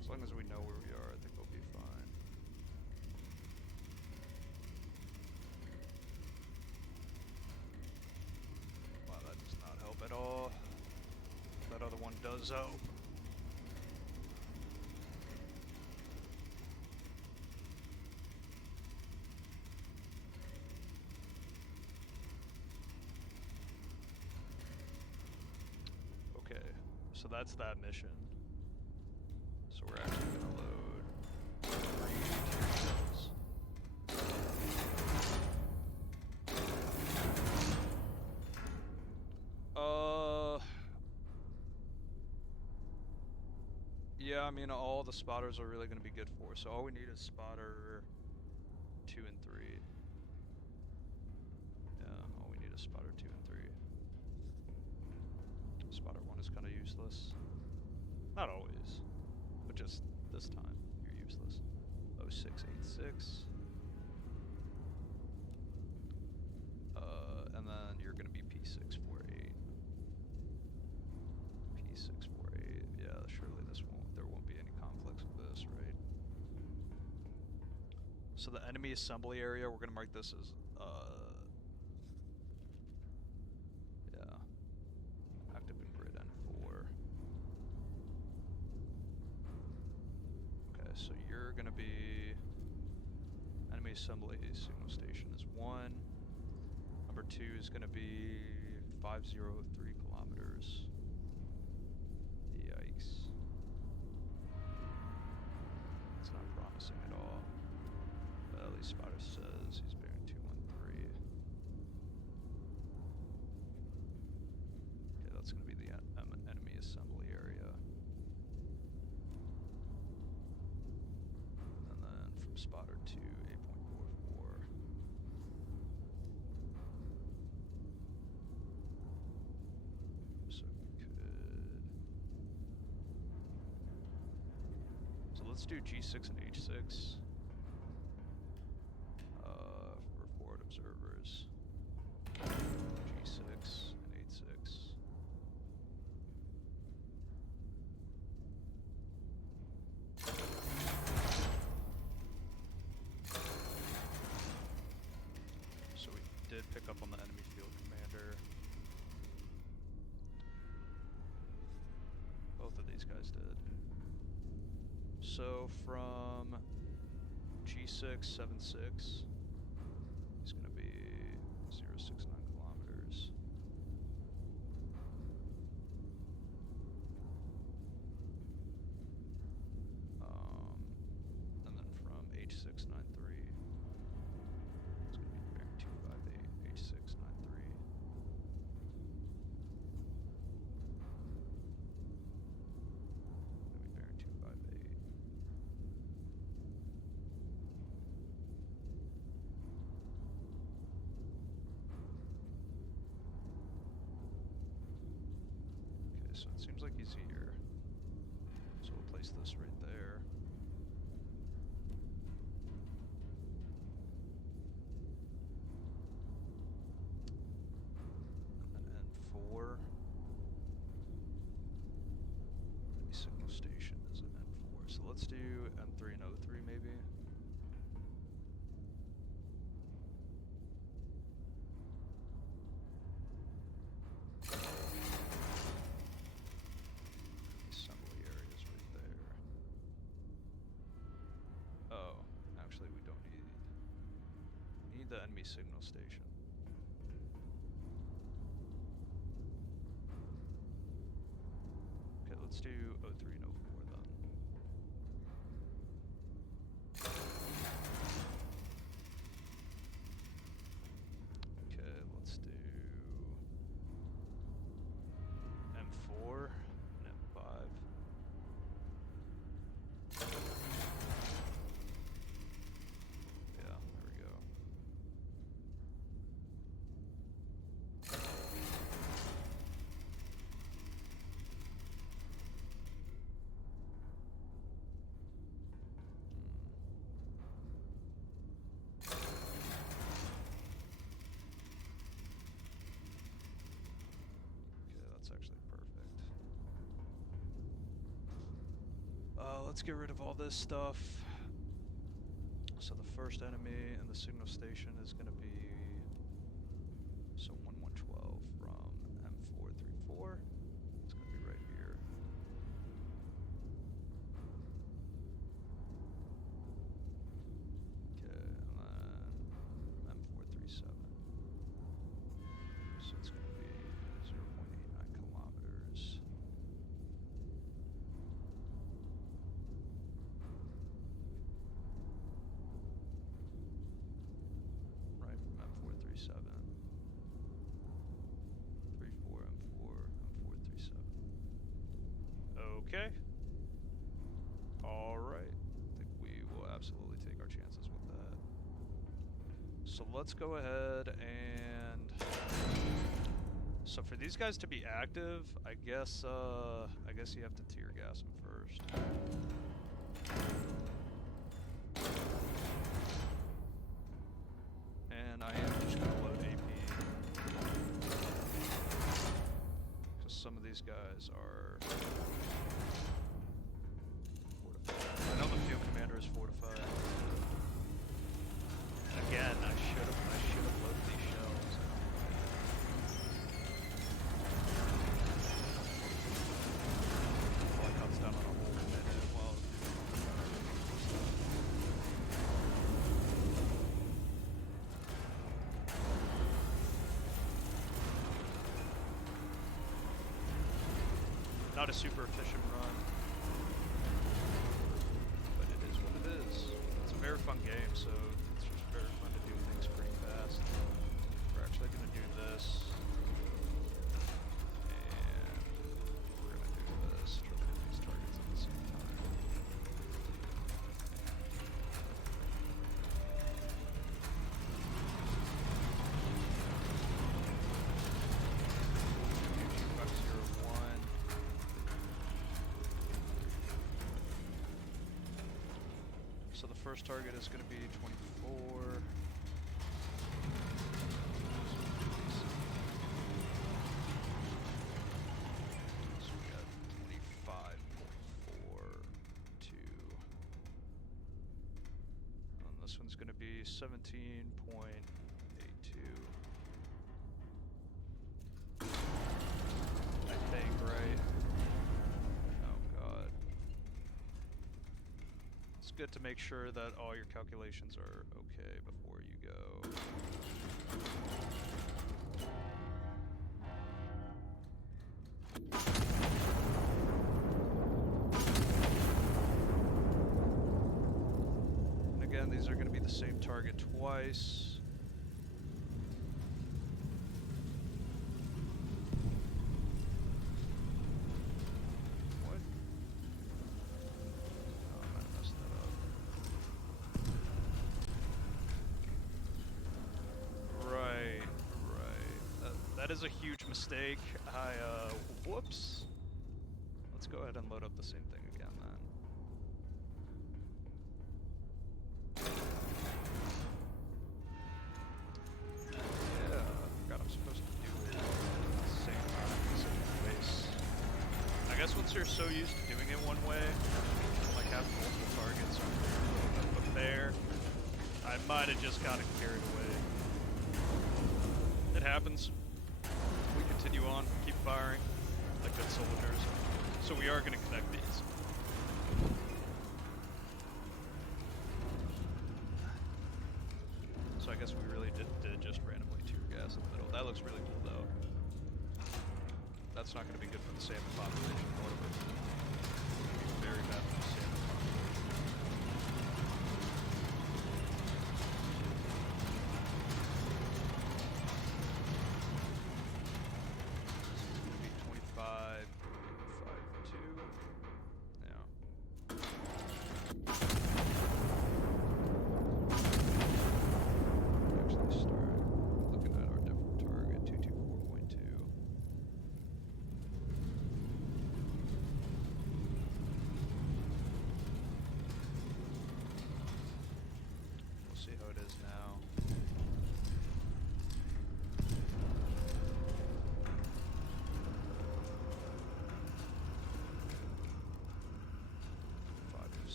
As long as we know where we are, I think we'll be fine. Wow, that does not help at all. That other one does help. Okay, so that's that mission. So we're actually gonna load 3 tier shells. Yeah, I mean, all the spotters are really gonna be good for. So all we need is spotter 2 and 3. Yeah, all we need is spotter 2 and 3. Spotter 1 is kind of useless. Not always, but just this time, you're useless. 0686. And then you're gonna be P648. P648. Yeah, surely there won't be any conflicts with this, right? So the enemy assembly area, we're gonna mark this as yeah, active in grid N4. Okay, so you're gonna be enemy assembly signal station is 1. Number 2 is gonna be 503 kilometers. Yikes. It's not promising at all. But at least spotter says he's bearing 213. Okay, that's gonna be the enemy assembly area. And then from spotter to 8.44. So we could... So let's do G6 and H6. Report observers. G6 and H6. So we did pick up on the enemy field commander. Both of these guys did. So from G6, 76, he's going to be 069 kilometers. And then from H693, it's going to be bearing 258, H693. Going to be bearing 258. so it seems like he's here. So we'll place this right there. And then N4. Enemy signal station is an N4. So let's do M3 and O3 maybe. Assembly areas right there. Oh, actually we don't need the enemy signal station. Okay, let's do O3 and O4 then. Okay, let's do M4 and M5. Yeah, there we go. Okay, that's actually perfect. Let's get rid of all this stuff. So the first enemy in the signal station is going to be so 1112 from M434. It's going to be right here. Okay, and then M437. So it's going to be 0.89 kilometers. Right from M437. 34 M4, M437. Okay. Alright. I think we will absolutely take our chances with that. So let's go ahead and... So for these guys to be active, I guess you have to tear gas them first. And I am just gonna load AP. Because some of these guys are fortified. I know the field commander is fortified. Again, I should have loaded these shells. Well, it cuts down on a whole minute while not a super efficient run, but it is what it is. It's a very fun game, so it's just very fun to do things pretty fast. We're actually going to do this, and we're going to do this, try to hit these targets at the same time. So the first target is going to be 24. So we got 25.42. And this one's going to be 17.82. I think, right? Oh god. It's good to make sure that all your calculations are okay before you go. And again, these are going to be the same target twice. What? Oh, I might have messed that up. Right. That is a huge mistake. Whoops. Let's go ahead and load up the same thing again then. Yeah, I forgot I'm supposed to do it at the same time, same place. I guess once you're so used to doing it one way, like having multiple targets up there, I might have just gotten carried away. It happens. We continue on, keep firing like good soldiers. So we are going to connect these. So I guess we really did just randomly tear gas in the middle. That looks really cool though. That's not going to be good for the salmon population, however. Very bad for the salmon population. This is going to be 25, 5, 2. Yeah. Actually start looking at our different target, 224.2. We'll see how it is now.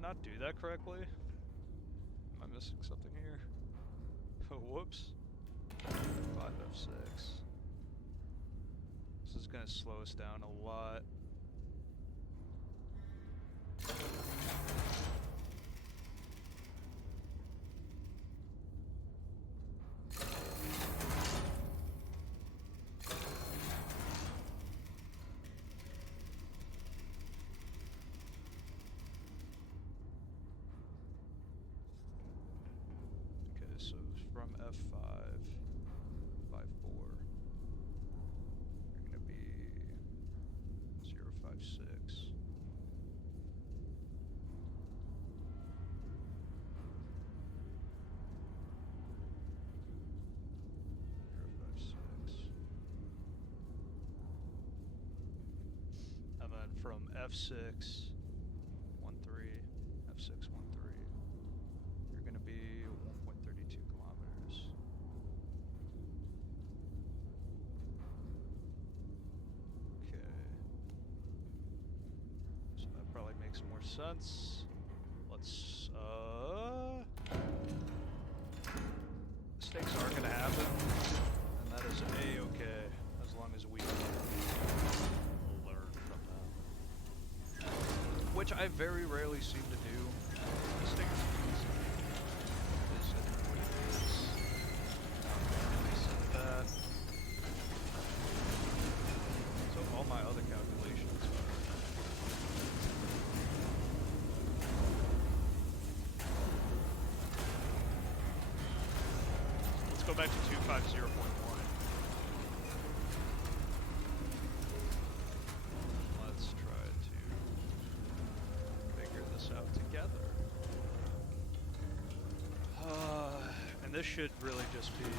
Not do that correctly? Am I missing something here? Oh, whoops. 5F6. This is gonna slow us down a lot. So from F5, 5-4, you're going to be 056. And then from F6, 13, F6, 13, you're going to be 1.32 kilometers. Okay. So that probably makes more sense. Let's, mistakes are going to happen, and that is A-okay, as long as we learn from them. Which I very rarely seem to do. Mistakes is what it is. Reset that. So all my other calculations are... Let's go back to 250.1. Let's try to figure this out together. And this should really just be the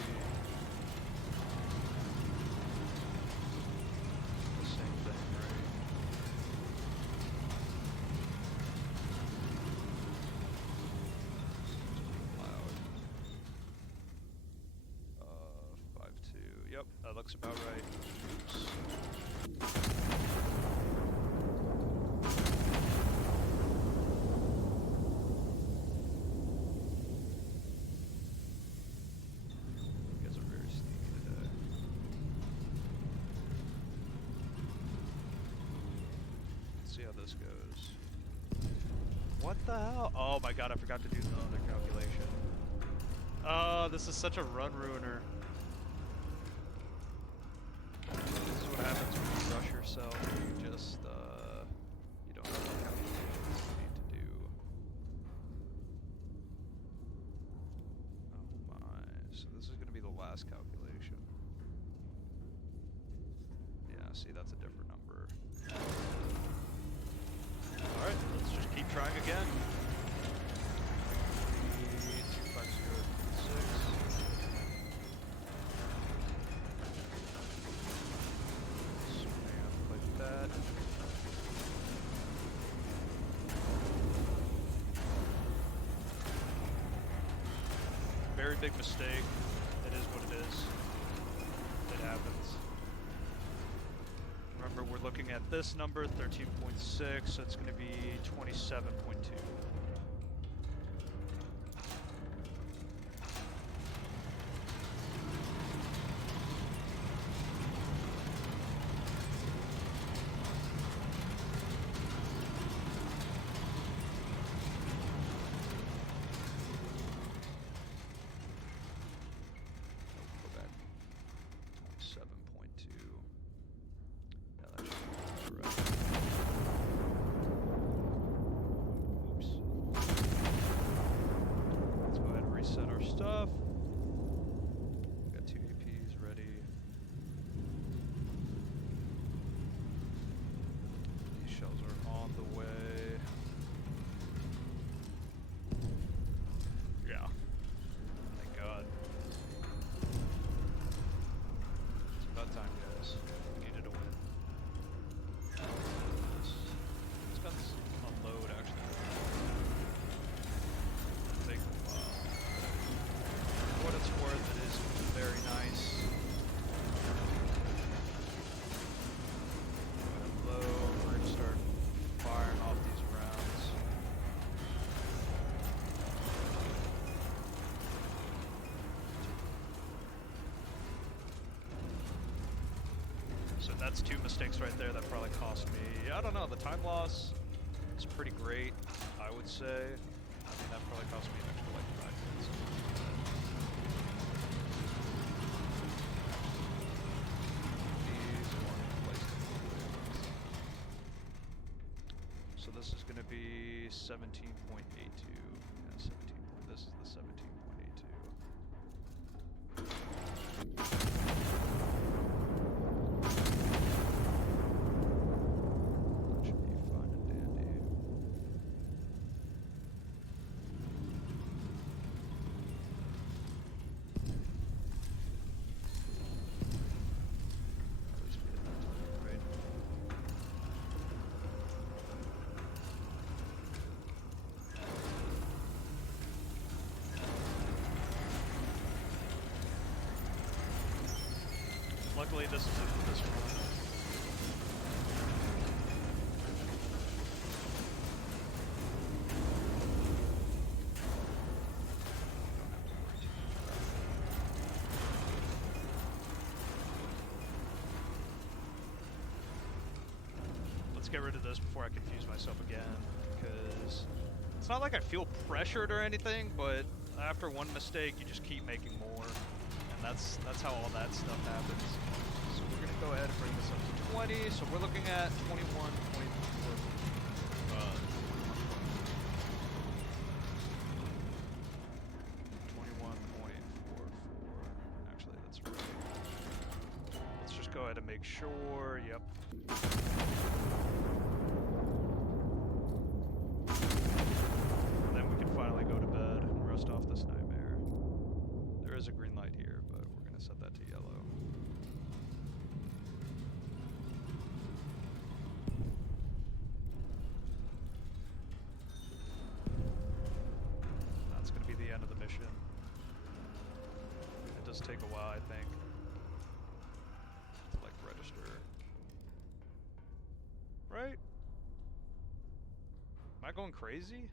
same thing, right? Loud. 5.2. Yep, that looks about right. Oops. See how this goes. What the hell? Oh my god, I forgot to do the other calculation. Oh, this is such a run ruiner. This is what happens when you rush yourself. You just, you don't have the calculations you need to do. Oh my. So this is going to be the last calculation. Yeah, see, that's a different number. Alright, let's just keep trying again. 250.6. big mistake. It is what it is. It happens. Remember, we're looking at this number, 13.6, so it's going to be 27.2. Stuff. Got 2 APs ready. These shells are on the way. Yeah. Thank God. It's about time, guys. We needed a win. Let's got this unload, actually. Take a while. What it's worth, it is very nice. Go ahead low, we're going to start firing off these rounds. So that's 2 mistakes right there that probably cost me, I don't know, the time loss is pretty great, I would say. I mean, that probably cost me an extra like 5 minutes. So this is going to be 17.82. Yeah, 17. This is the 17.82. That should be fine and dandy. At least we hit that target, right? Luckily, this is it for this one. Don't have to worry too much about it. Let's get rid of this before I confuse myself again, because it's not like I feel pressured or anything, but after one mistake, you just keep making more. And that's how all that stuff happens. So we're gonna go ahead and bring this up to 20. So we're looking at 21.4. 21.44. Actually, that's right. Let's just go ahead and make sure. Yep. And then we can finally go to bed and rest off this nightmare. There is a green light here, but we're going to set that to yellow. That's going to be the end of the mission. It does take a while, I think, to like register. Right? Am I going crazy?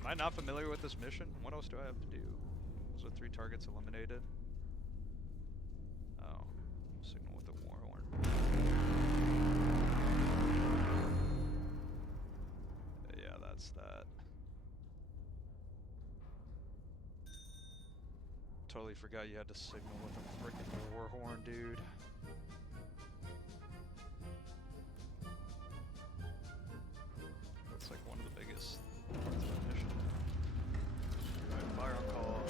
Am I not familiar with this mission? What else do I have to do? Was it 3 targets eliminated? Oh, signal with the war horn. Yeah, that's that. Totally forgot you had to signal with a freaking war horn, dude. That's like one of the biggest parts of that mission. Alright, fire on call.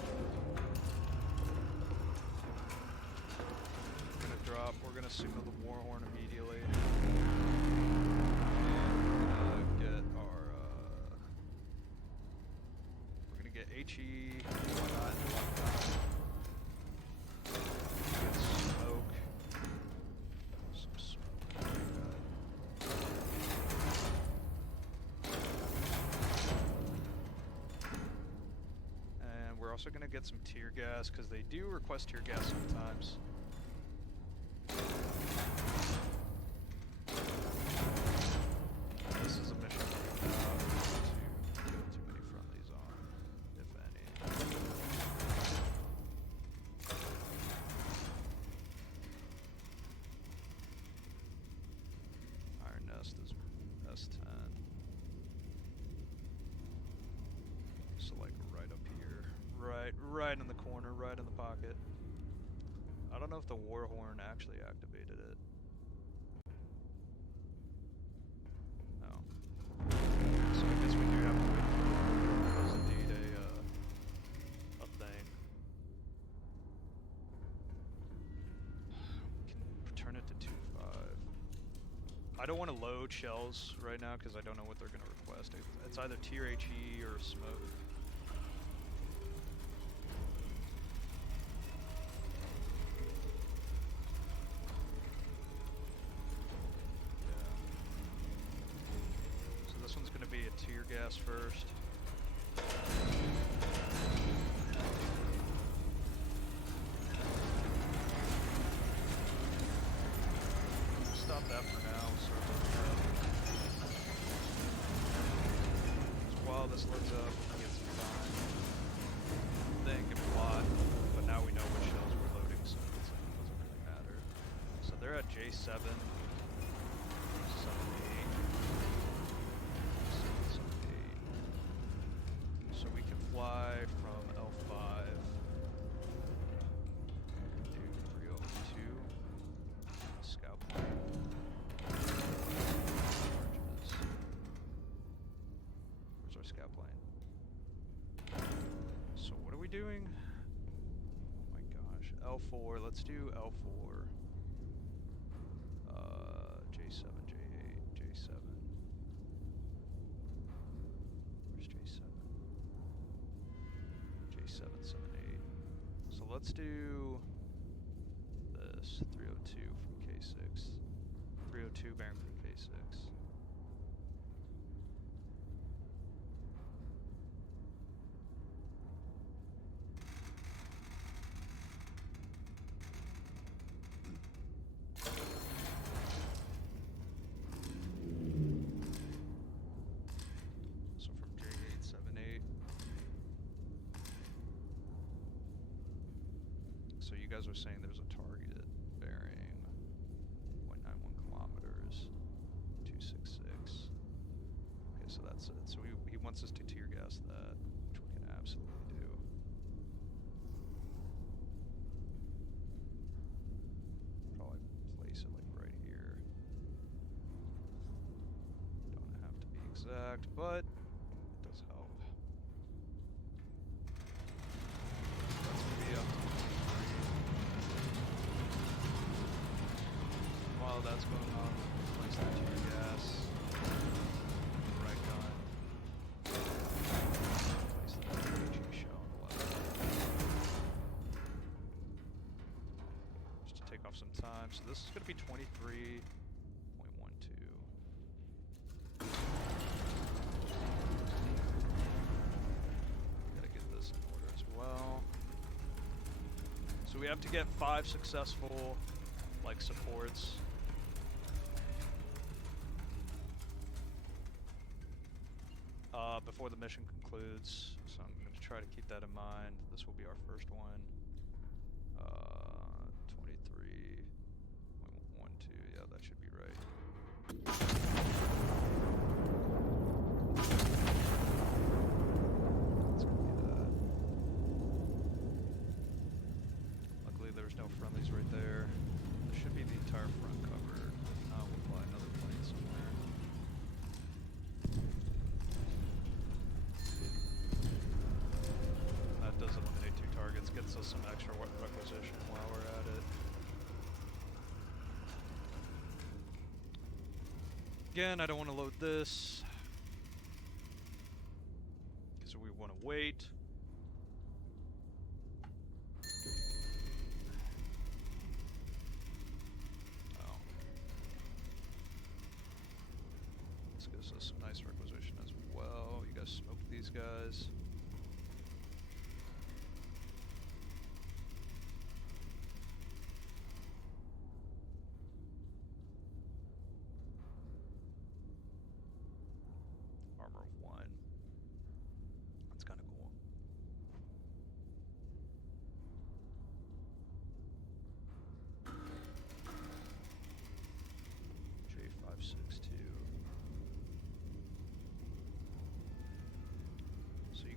We're gonna drop, we're gonna signal the war horn immediately. And we're gonna get our, we're gonna get HE, whatnot, get smoke. Some smoke. also gonna get some tear gas, because they do request tear gas sometimes. This is a mission to kill too many friendlies on, if any. Iron Nest is S10. So like right up here. Right in the corner, right in the pocket. I don't know if the Warhorn actually activated it. No. So I guess we do have to wait for it. That was indeed a thing. We can turn it to 2.5. I don't want to load shells right now because I don't know what they're going to request. It's either tier HE or smoke. This one's going to be a tear gas first. Stop that for now. Start looking up. So while this loads up, we get some time. Think and plot, but now we know what shells we're loading, so it doesn't really matter. So they're at J7. 7, 8. So we can fly from L5 to 302, scout plane. Where's our scout plane? So what are we doing? Oh my gosh, L4, let's do L4. J7, J8, J7. Where's J7? J7, 7, 8. So let's do this 302 from K6. 302 bearing from K6. So from J8, 7, 8. So you guys are saying there's a target bearing 0.91 kilometers, 266. Okay, so that's it. So he wants us to tear gas that, which we can absolutely do. Probably place it like right here. Don't have to be exact, but it does help. That's gonna be up to while that's going on, place that tear gas. Right gun. Place the HE shell on the left. Just to take off some time. So this is going to be 23.12. Gotta get this in order as well. So we have to get 5 successful, like, supports. Before the mission concludes, so I'm going to try to keep that in mind. This will be our first one. 23.12, yeah, that should be right. That's going to be that. Luckily there's no friendlies right there. There should be the entire front covered. If not, we'll fly another plane somewhere. That does eliminate 2 targets, gets us some extra requisition while we're at it. Again, I don't want to load this, because we want to wait. Oh. This gives us some nice requisition as well. You guys smoked these guys.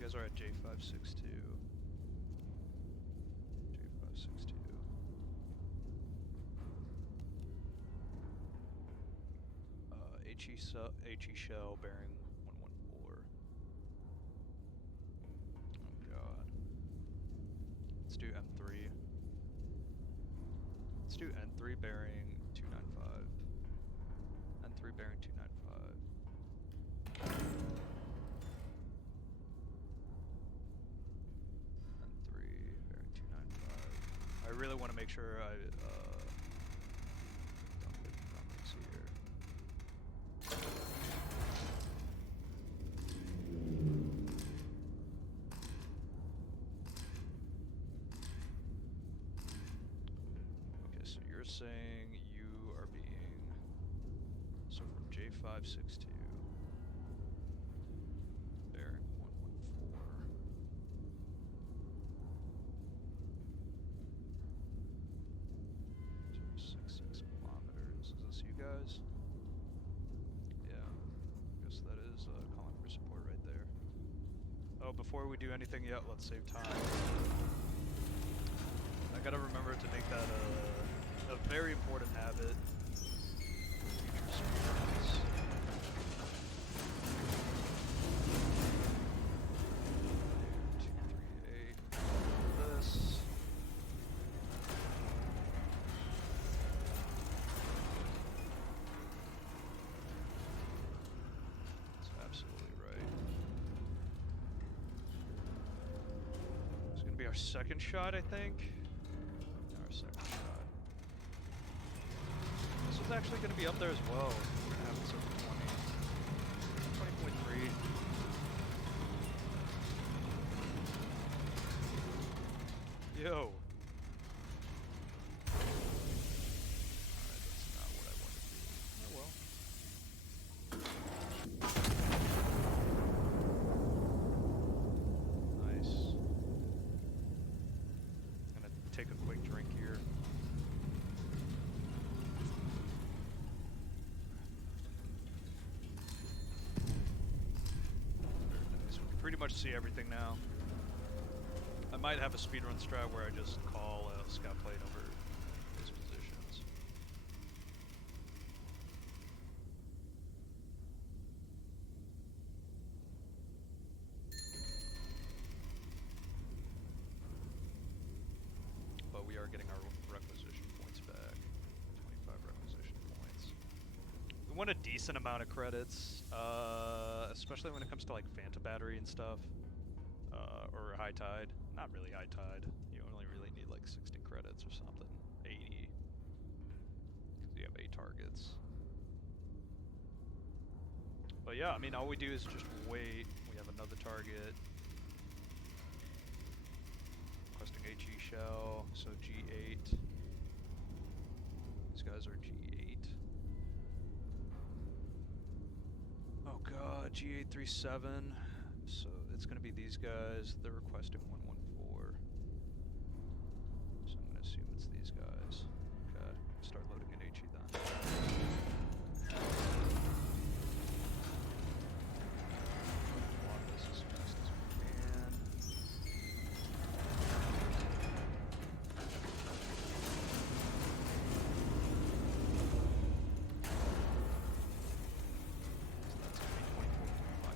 guys are at J562. J562. HE shell bearing 114. Oh god. Let's do M3. Let's do N3 bearing 295. N3 bearing 295. N3 bearing 295. I really want to make sure I don't get rumblings here. Okay, so you're saying you are being, so from J562 bearing 114. 266 kilometers. Is this you guys? Yeah. I guess that is calling for support right there. Oh, before we do anything yet, let's save time. I gotta remember to make that a very important habit. Future speedruns. 238. This. That's absolutely right. It's gonna be our second shot, I think. Our second shot. This one's actually gonna be up there as well. We're gonna have this over 20.3. Yo. Alright, that's not what I wanted to do. Oh well. Nice. Gonna take a quick drink here. Very nice. We can pretty much see everything now. I might have a speedrun strat where I just call a scout plane over his positions. But we are getting our requisition points back. 25 requisition points. We want a decent amount of credits, especially when it comes to like Phantom Battery and stuff. Or High Tide. Not really High Tide. You only really need like 60 credits or something. 80. Because you have 8 targets. But yeah, I mean, all we do is just wait. We have another target. Requesting HE shell, so G8. These guys are G8. Oh god, G837. So it's going to be these guys. They're requesting 114. So I'm going to assume it's these guys. Okay, start loading in HE then. Block this as fast as we can. So that's going to be 24.5.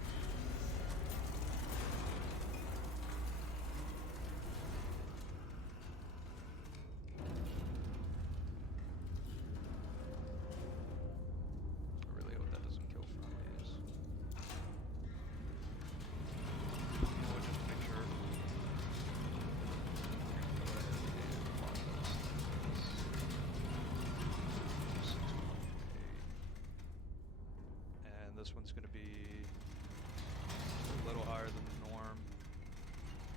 This one's going to be a little higher than the norm.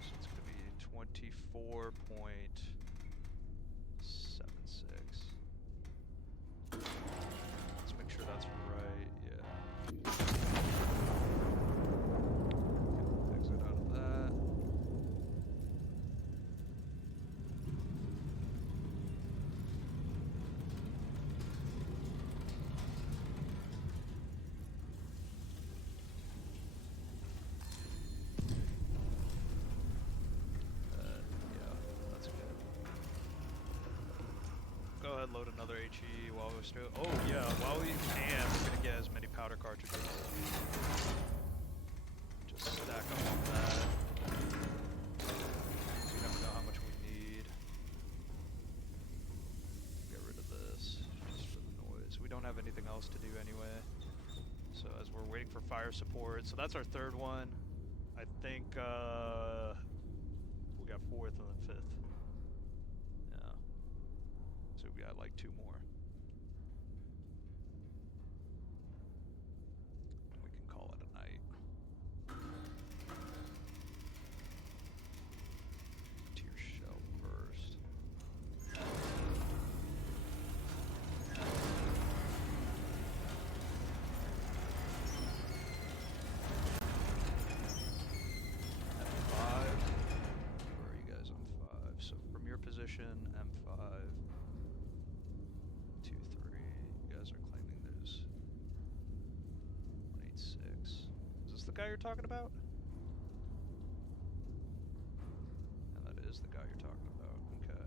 So it's going to be 24.76. Let's make sure that's right. Yeah. Exit out of that. load another HE while we're still. Oh yeah, while we can, we're gonna get as many powder cartridges. Just stack up on that. You never know how much we need. Get rid of this, just for the noise. We don't have anything else to do anyway. So as we're waiting for fire support, so that's our third one. I think we got fourth and then fifth. Yeah. So we got like 2 more. And we can call it a night. To your shell first. Position M5 2-3. You guys are claiming there's 186. Is this the guy you're talking about? And that is the guy you're talking about. Okay.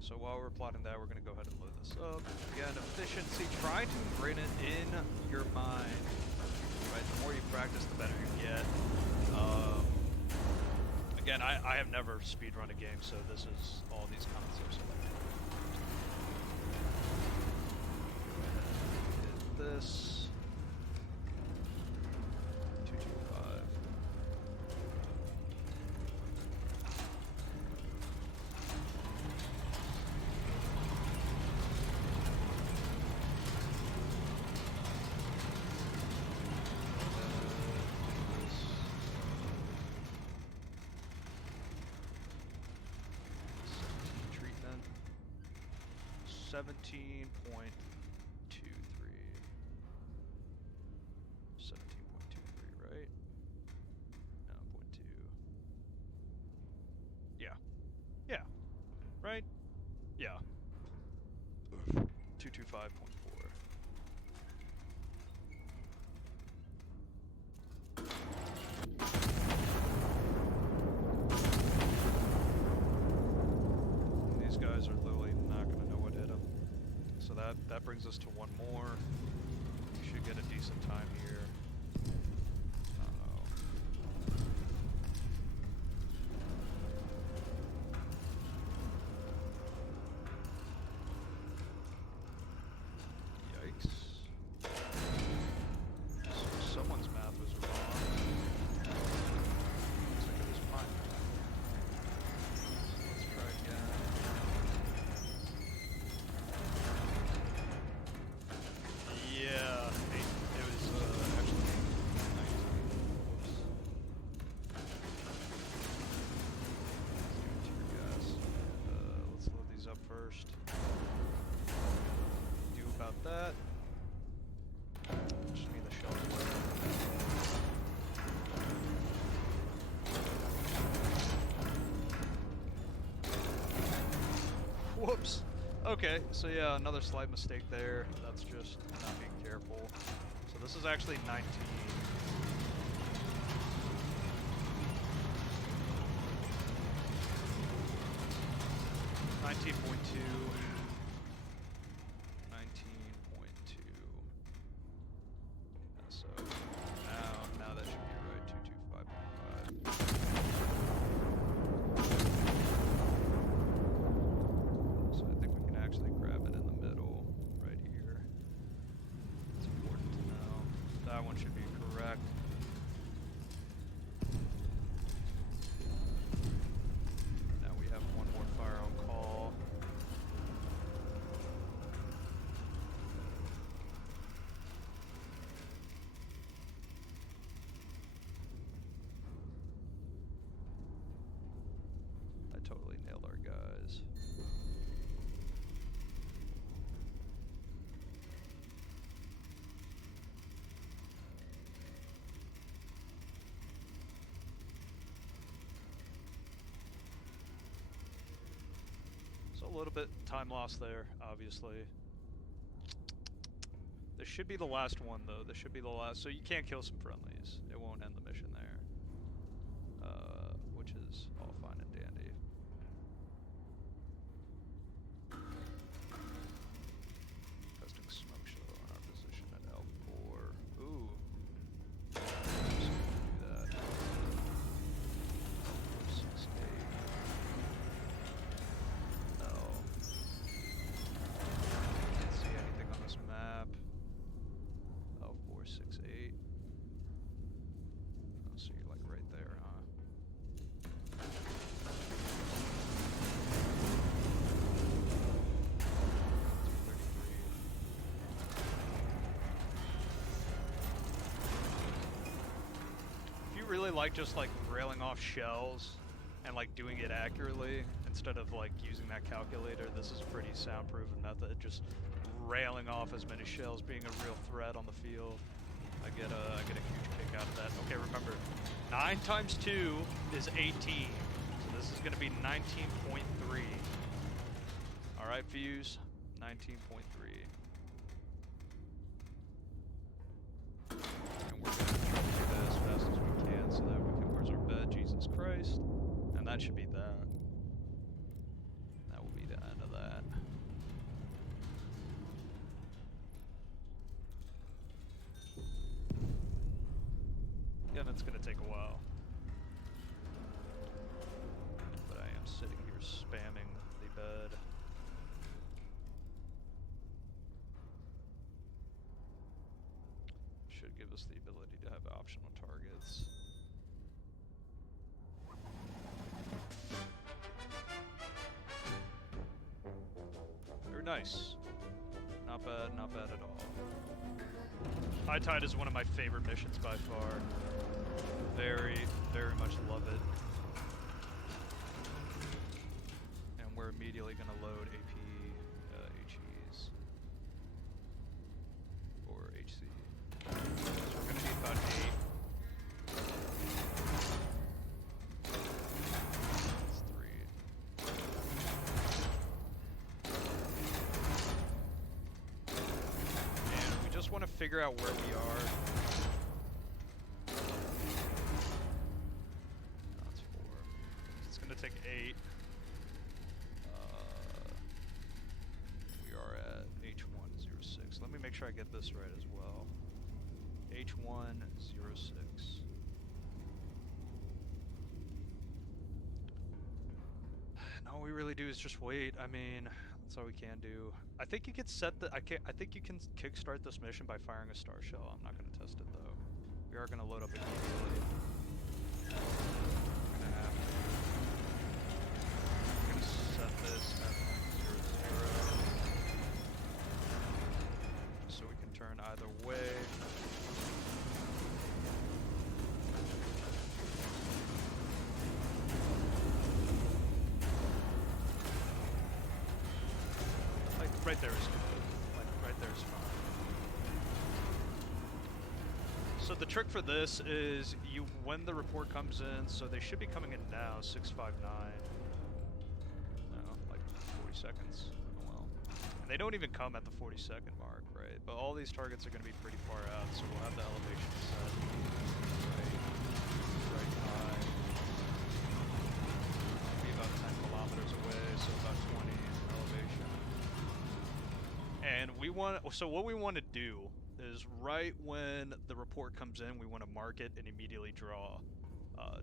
So while we're plotting that, we're gonna go ahead and load this up. Again, efficiency. Try to ingrain it in your mind. Right. The more you practice, the better you get. Again, I have never speedrun a game, so this is all these concepts. Hit this. 225. Treatment. 17.23. 17.23, right? No, 0.2. Yeah. Yeah. Right? Yeah. 225.4. These guys are literally not going to know what hit them. So that brings us to 1 more. We should get a decent time here. Uh-oh. Yikes. So someone's math was wrong. Looks like it was mine. So let's try again. Yeah, it was actually 19. Whoops. Let's do a tear gas. And let's load these up first. Do about that. Just need the shell to work. Whoops. Okay, so yeah, another slight mistake there. That's just not being careful. So this is actually 19. 19.2. 19.2. Yeah, so now that should be right. 225.5. So I think we can actually grab it in the middle, right here. It's important to know. That one should be correct. Now we have 1 more fire on call. I totally nailed our guys. So a little bit time lost there, obviously. This should be the last one, though. This should be the last. So you can't kill some friendlies. It won't end the mission there. Which is all fine and dandy. 468. Oh, so you're like right there, huh? If you really like just like railing off shells and like doing it accurately instead of like using that calculator, this is a pretty soundproven method. Just railing off as many shells, being a real threat on the field. I get a huge kick out of that. Okay, remember, 9 times 2 is 18. So this is going to be 19.3. All right, Fuse, 19.3. And we're going to try to do that as fast as we can so that we can. Where's our bed? Jesus Christ. And that should be that. That will be the end of that. Again, it's going to take a while. But I am sitting here spamming the bed. Should give us the ability to have optional targets. Very nice. Not bad at all. High Tide is one of my favorite missions by far. Very, very much love it. And we're immediately going to load AP HEs. Or HC. So we're going to need about 8. That's 3. And we just want to figure out where we are. That's 4. It's going to take 8. We are at H106. Let me make sure I get this right as well. H106. And all we really do is just wait. I mean, that's all we can do. I think you can set the. I think you can kickstart this mission by firing a star shell. I'm not going to test it though. We are going to load up immediately. We're going to have to. We're going to set this at 0, 0. So we can turn either way. Like right there is good. Like right there is fine. So the trick for this is you when the report comes in, so they should be coming in now, 659. No, like 40 seconds. Oh well. And they don't even come at the 40-second mark, right? But all these targets are going to be pretty far out, so we'll have the elevation set right high. Maybe about 10 kilometers away, so about 20 elevation. And we want, so what we want to do is right when the report comes in, we want to mark it and immediately draw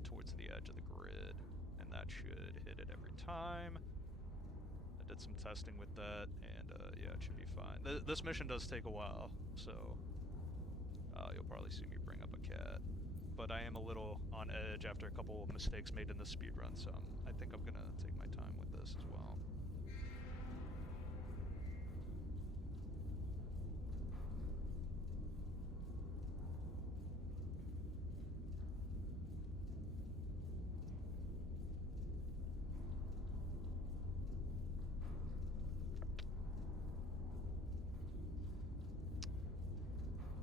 towards the edge of the grid. And that should hit it every time. I did some testing with that, and yeah, it should be fine. This mission does take a while, so you'll probably see me bring up a cat. But I am a little on edge after a couple of mistakes made in the speedrun, so I think I'm gonna take my time with this as well.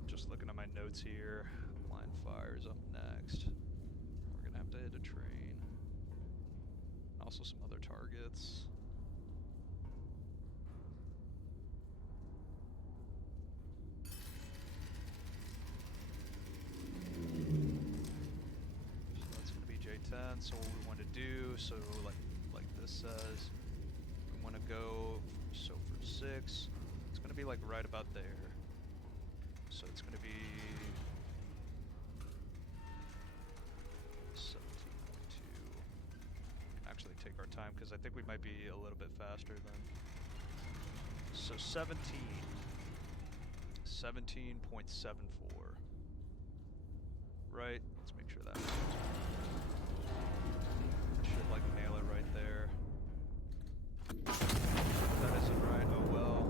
Just looking at my notes here, line fire's up next. We're gonna have to hit a train. Also some other targets. So that's gonna be J10. So what we want to do, so like this says, we want to go, so for 6, it's gonna be like right about there. So it's going to be 17.2. We can actually take our time because I think we might be a little bit faster than. So 17.74. right? Let's make sure that happens. I should like nail it right there. That isn't right, oh well.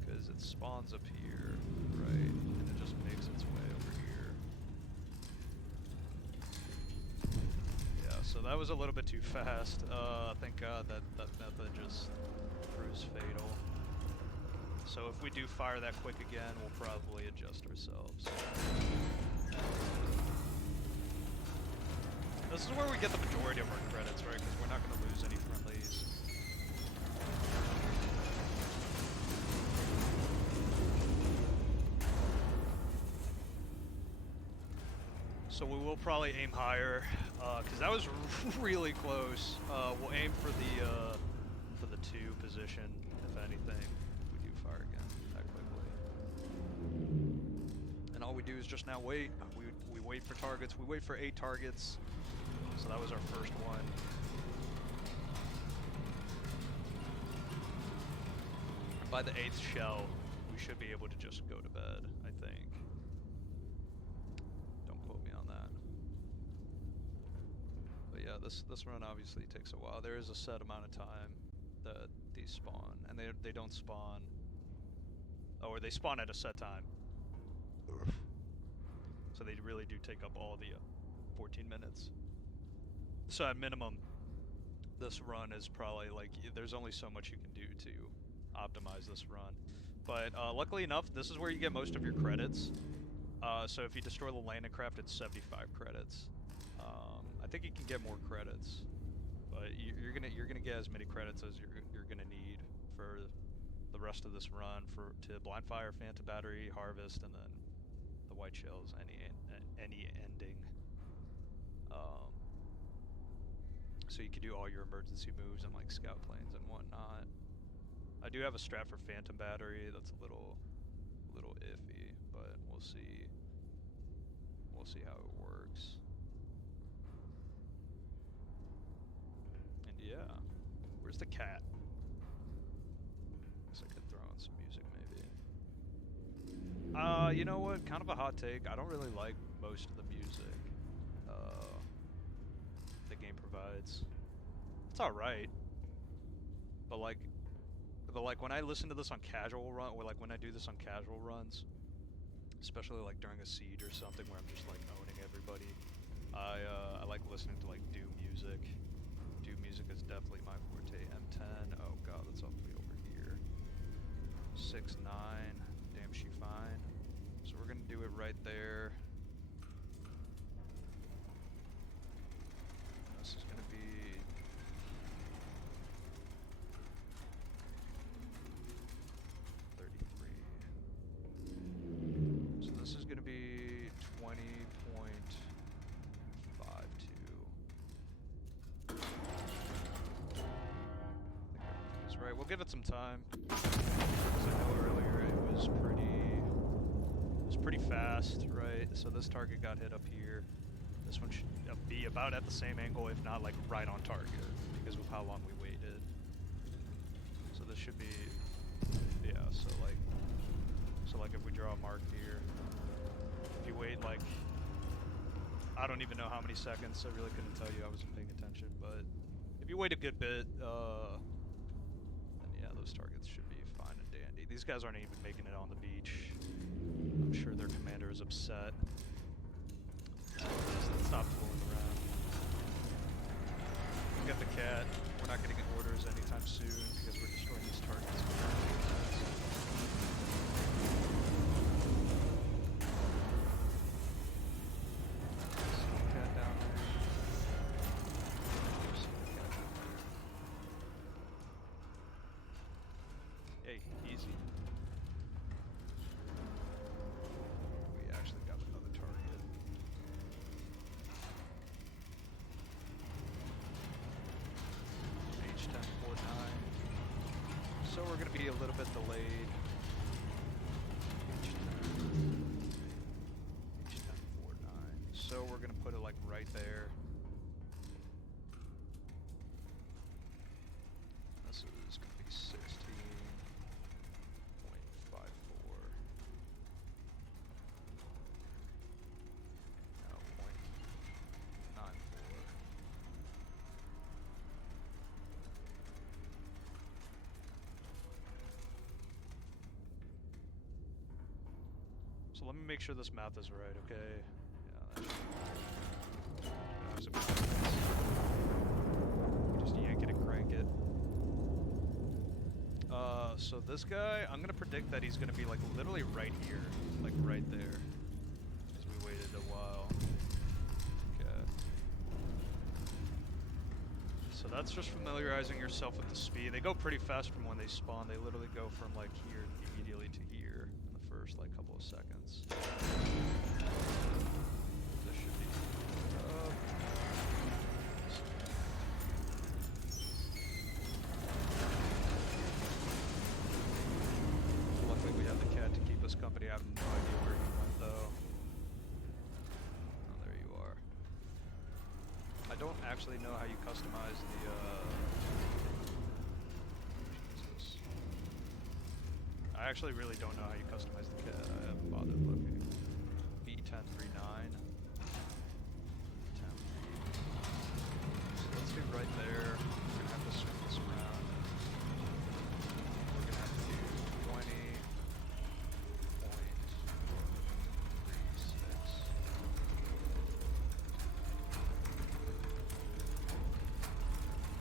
Because it spawns up here, right? And it just makes its way over here. Yeah, so that was a little bit too fast. Thank God that method just proves fatal. So if we do fire that quick again, we'll probably adjust ourselves. This is where we get the majority of our credits, right? Because we're not going to lose any friendlies. So we will probably aim higher, because that was really close. We'll aim for the 2 position, if anything, if we do fire again that quickly. And all we do is just now wait. We wait for targets. We wait for 8 targets. So that was our first one. And by the 8th shell, we should be able to just go to bed, I think. Don't quote me on that. But yeah, this run obviously takes a while. There is a set amount of time that these spawn, and they don't spawn. Oh, or they spawn at a set time. So they really do take up all the 14 minutes. So at minimum, this run is probably like, there's only so much you can do to optimize this run. But luckily enough, this is where you get most of your credits. So if you destroy the landing craft, it's 75 credits. I think you can get more credits, but you're gonna get as many credits as you're gonna need for the rest of this run to blind fire, phantom battery, harvest, and then the white shells. Any ending. So you can do all your emergency moves and like scout planes and whatnot. I do have a strat for phantom battery. That's a little iffy, but we'll see. We'll see how it works. And yeah, where's the cat? Guess I could throw on some music maybe. You know what? Kind of a hot take. I don't really like most of the music the game provides. It's alright, but like when I listen to this on casual run, or like when I do this on casual runs, especially like during a siege or something where I'm just like owning everybody, I like listening to like Doom music. Doom music is definitely my forte. M10. Oh god, that's all the way over here. 6-9. Damn, she fine. So we're gonna do it right there. This is gonna be 33. So this is gonna be 20.52. That's right. We'll give it some time. As I know earlier, it was pretty fast, right? So this target got hit up here. This one should be about at the same angle, if not like right on target, because of how long we waited. So this should be, yeah. So like if we draw a mark here, if you wait like, I don't even know how many seconds. I really couldn't tell you. I wasn't paying attention, but if you wait a good bit, then yeah, those targets should be fine and dandy. These guys aren't even making it on the beach. I'm sure their commander is upset. Let's stop fooling around. We got the cat. We're not getting orders anytime soon because we're destroying these targets. See the cat down there. See the cat down there. Hey, easy. We actually got another target. H1049. So we're going to be a little bit delayed. H1049. So we're going to put it like right there. This is going to be 16.54. So let me make sure this math is right, okay? Yeah, that should be right. Just yank it and crank it. So this guy, I'm gonna predict that he's gonna be like literally right here, like right there, because we waited a while. Okay. So that's just familiarizing yourself with the speed. They go pretty fast from when they spawn. They literally go from like here immediately to here in the first like couple of seconds. This should be luckily we have the cat to keep us company. I have no idea where he went though. Oh, there you are. I don't actually know how you customize the Jesus. I actually really don't know how you customize the cat. I haven't bothered looking. B1039. So let's be right there. We're gonna have to swing this around. We're gonna have to do 20.36.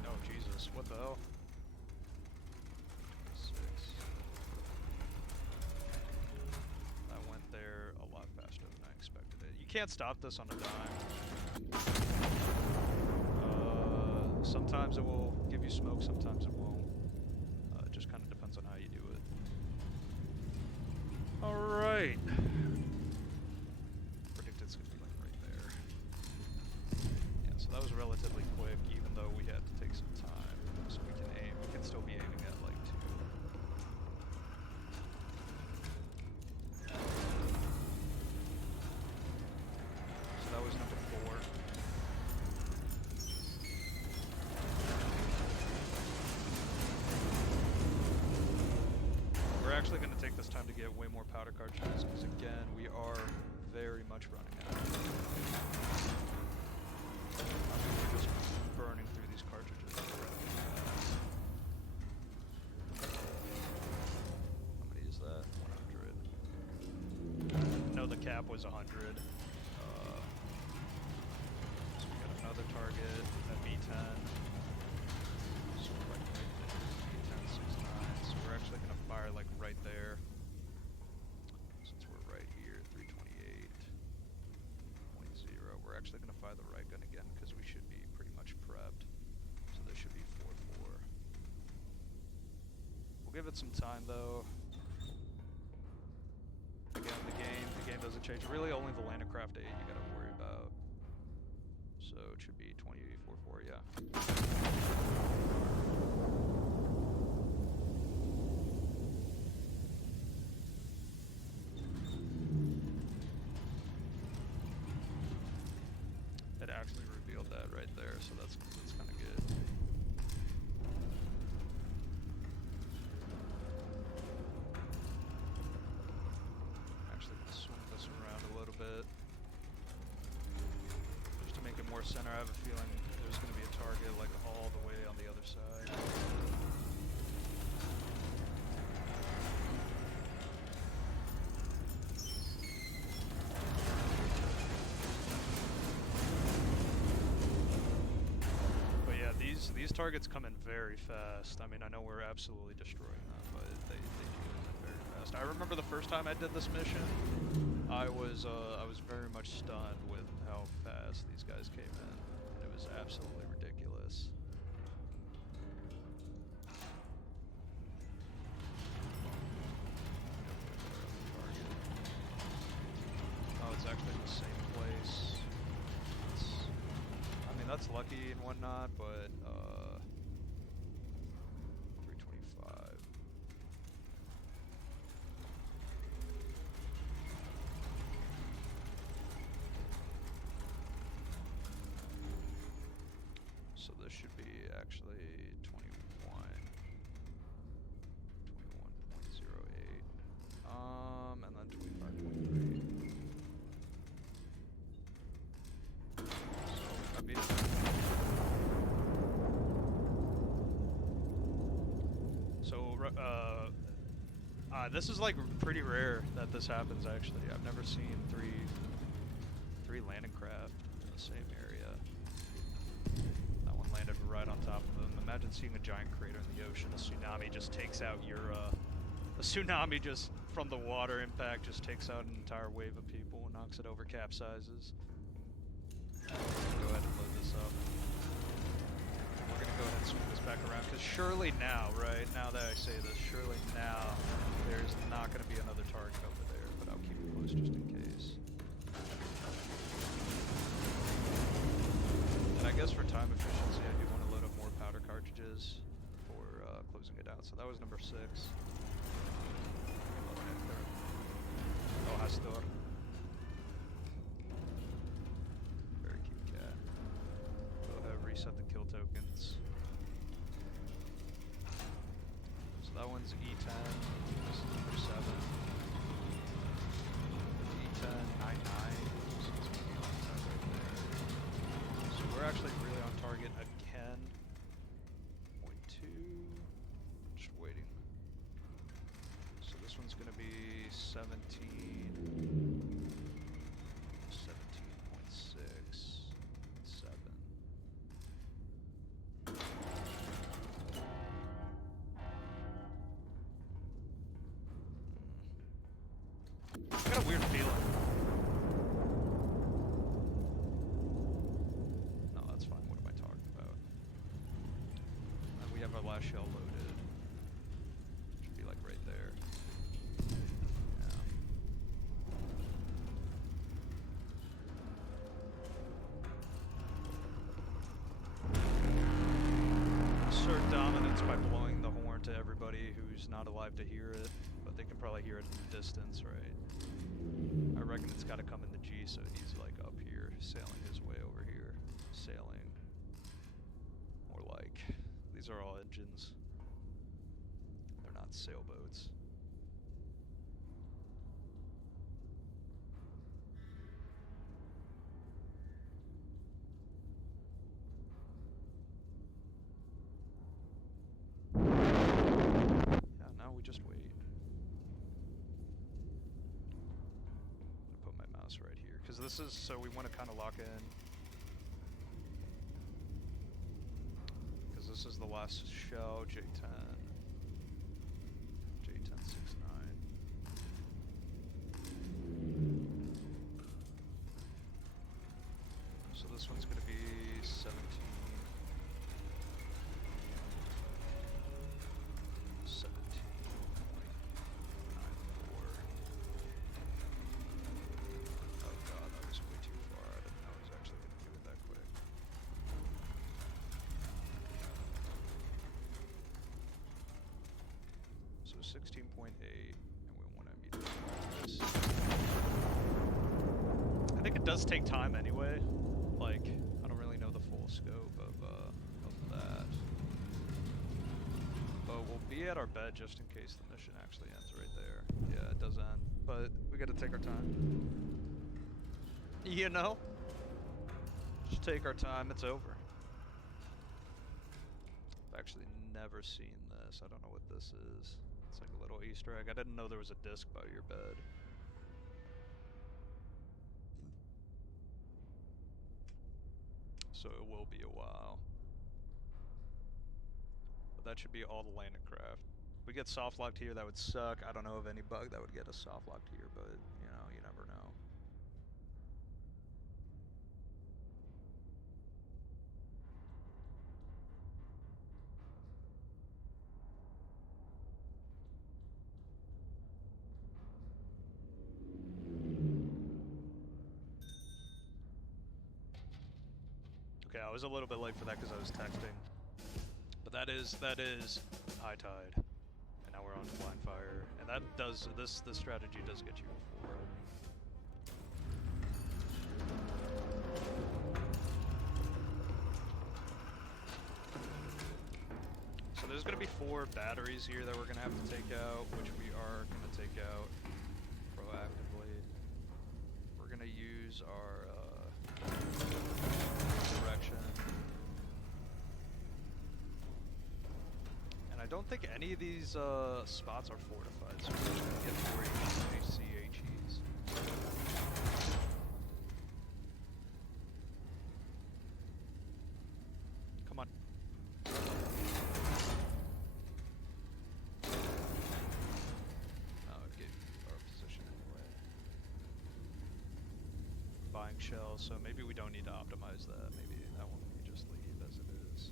Oh Jesus, what the hell? 26. That went there a lot faster than I expected it. You can't stop this on a dime. Sometimes it will give you smoke, sometimes it won't. It just kind of depends on how you do it. Alright. Predict it's going to be like right there. Yeah, so that was relatively quick, even though we had to take some time. So we can aim, we can still be aiming at like 2. So that was number 4. We're actually going to take this time to get way more powder cartridges, because again, we are very much running out. I mean, we're just burning through these cartridges really fast. How many is that? 100. No, the cap was 100. So we got another target at B10. So we're like B1069. So we're actually going to fire like right there. Since we're right here, 328.0. We're actually going to fire the right gun again because we should be pretty much prepped. So this should be 4-4. We'll give it some time though. Again, the game doesn't change. Really, only the Landcraft 8 you gotta worry about. So it should be 20.44, yeah. It actually revealed that right there, so that's kind of good. Actually, gonna swing this around a little bit, just to make it more center. I have a feeling there's gonna be a target like all the way on the other side. These targets come in very fast. I mean, I know we're absolutely destroying them, but they do come in very fast. I remember the first time I did this mission, I was very much stunned with how fast these guys came in. It was absolutely ridiculous. Oh, it's actually in the same place. I mean, that's lucky and whatnot, but 325. So this should be actually 21.08. And then 25.3. So I beat it. This is like pretty rare that this happens actually. I've never seen three landing craft in the same area. That one landed right on top of them. Imagine seeing a giant crater in the ocean. A tsunami just takes out your, a tsunami just from the water impact just takes out an entire wave of people and knocks it over, capsizes. Go ahead and load this up. We're gonna go ahead and swing this back around, because surely now, right, now that I say this, surely now there's not gonna be another target over there, but I'll keep it close just in case. And I guess for time efficiency, I do want to load up more powder cartridges for closing it out. So that was number 6. Oh, Hastor. Very cute cat. Go ahead, reset the kill tokens. So that one's E10. This is number 7. E10, 99. So we're actually really on target again. Point 2. Just waiting. So this one's gonna be 17. 17.6. 7. I got a weird feeling. No, that's fine. What am I talking about? And we have our last shell loaded. Should be like right there. Yeah. Assert dominance by blowing the horn to everybody who's not alive to hear it, but they can probably hear it in the distance, right? I reckon it's got to come in the G, so he's like up here, sailing his way over here. Sailing. Or like, these are all engines. They're not sailboats. Yeah, now we just wait. Right here, because this is, so we want to kind of lock in, because this is the last shell. J10 69. So this one's going to be 17. 16.8, and we want to immediately this. I think it does take time anyway. Like, I don't really know the full scope of that. But we'll be at our bed just in case the mission actually ends right there. Yeah, it does end, but we gotta take our time. You know? Just take our time, it's over. I've actually never seen this. I don't know what this is. It's like a little Easter egg. I didn't know there was a disc by your bed. So it will be a while. But that should be all the landing craft. If we get soft locked here, that would suck. I don't know of any bug that would get us soft locked here, but you know, you never know. Okay, I was a little bit late for that because I was texting. But that is high tide. And now we're on to blind fire. And that does, this strategy does get you a 4. So there's going to be 4 batteries here that we're going to have to take out, which we are going to take out proactively. We're going to use our direction. And I don't think any of these spots are fortified, So we're just gonna get 4 HEs. Come on. Oh, it gave our position anyway. Buying shells, so maybe we don't need to optimize that. Maybe that one we just leave as it is.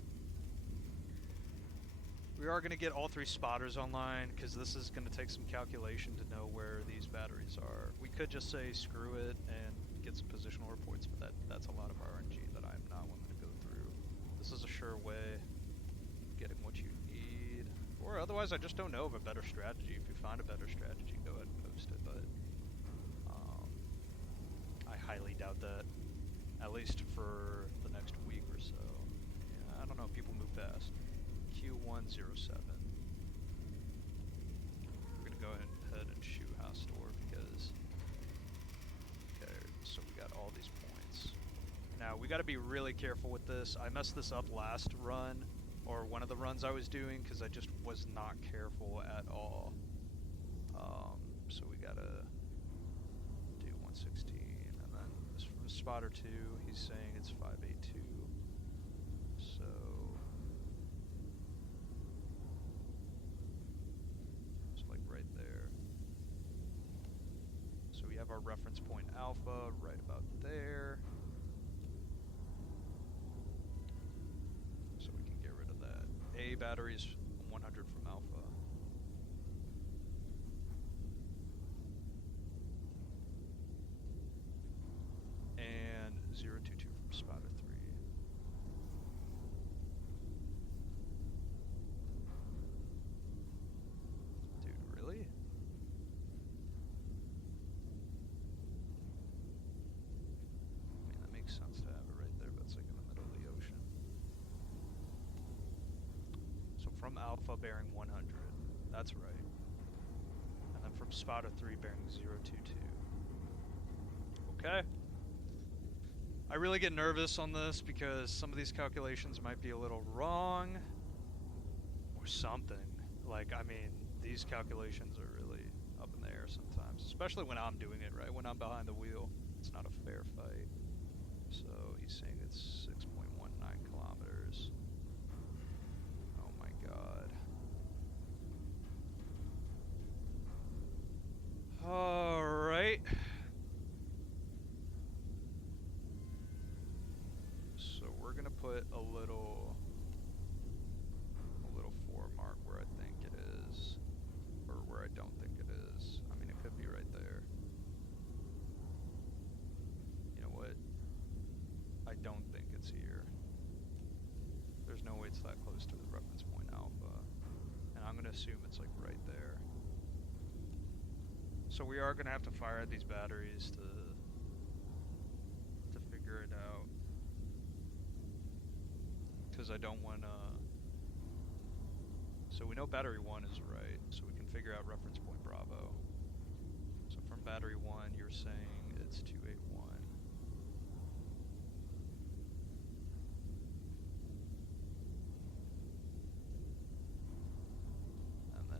We are going to get all 3 spotters online, because this is going to take some calculation to know where these batteries are. We could just say screw it and get some positional reports, but that's a lot of RNG that I'm not willing to go through. This is a sure way of getting what you need. Or otherwise, I just don't know of a better strategy. If you find a better strategy, go ahead and post it, but I highly doubt that, at least for the next week or so. Yeah, I don't know, people move fast. Q107. We're gonna go ahead and shoot house door because, okay, so we got all these points. Now we gotta be really careful with this. I messed this up last run, or one of the runs I was doing, because I just was not careful at all. So we gotta do 116, and then this from spotter 2, he's saying it's 582. So it's like right there. So we have our reference point alpha right about there. So we can get rid of that. A batteries 100 from alpha. And 022 from spotter 3. Dude, really? I mean, that makes sense to have it right there, but it's like in the middle of the ocean. So from alpha bearing 100, that's right. And then from spotter 3 bearing 022. Okay. I really get nervous on this because some of these calculations might be a little wrong or something. Like, I mean, these calculations are really up in the air sometimes, especially when I'm doing it, right? When I'm behind the wheel, it's not a fair fight. So he's saying it's 6.19 kilometers. Oh my god. Alright. So we're gonna put a little 4 mark where I think it is, or where I don't think it is. I mean, it could be right there. You know what? I don't think it's here. There's no way it's that close to the reference point alpha. And I'm gonna assume it's like right there. So we are gonna have to fire at these batteries to figure it out. Because I don't want to... So we know battery 1 is right, so we can figure out reference point Bravo. So from battery 1, you're saying it's 281. And then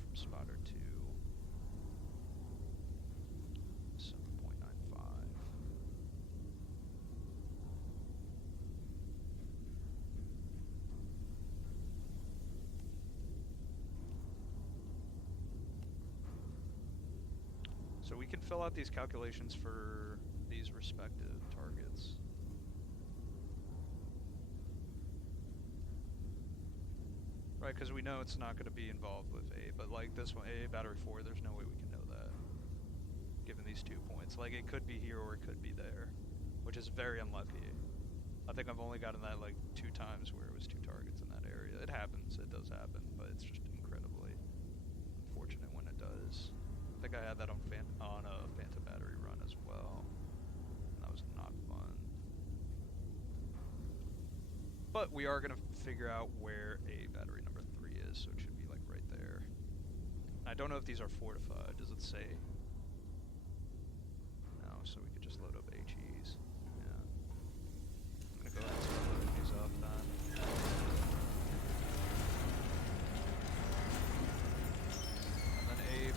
from spotter 2, 7.95. So we can fill out these calculations for these respective targets. Right, because we know it's not going to be involved with A, but like this one, A battery 4, there's no way we can know that, given these 2 points. Like, it could be here or it could be there, which is very unlucky. I think I've only gotten that like 2 times where it was 2 targets in that area. It happens, it does happen, but it's just incredibly unfortunate when it does. I think I had that on a Phantom battery run as well, and that was not fun. But we are going to figure out where A battery number 3 is, so it should be like right there. I don't know if these are fortified. Does it say? No, so we could just load up HEs. Yeah. I'm going to go ahead and start loading these up then. And then A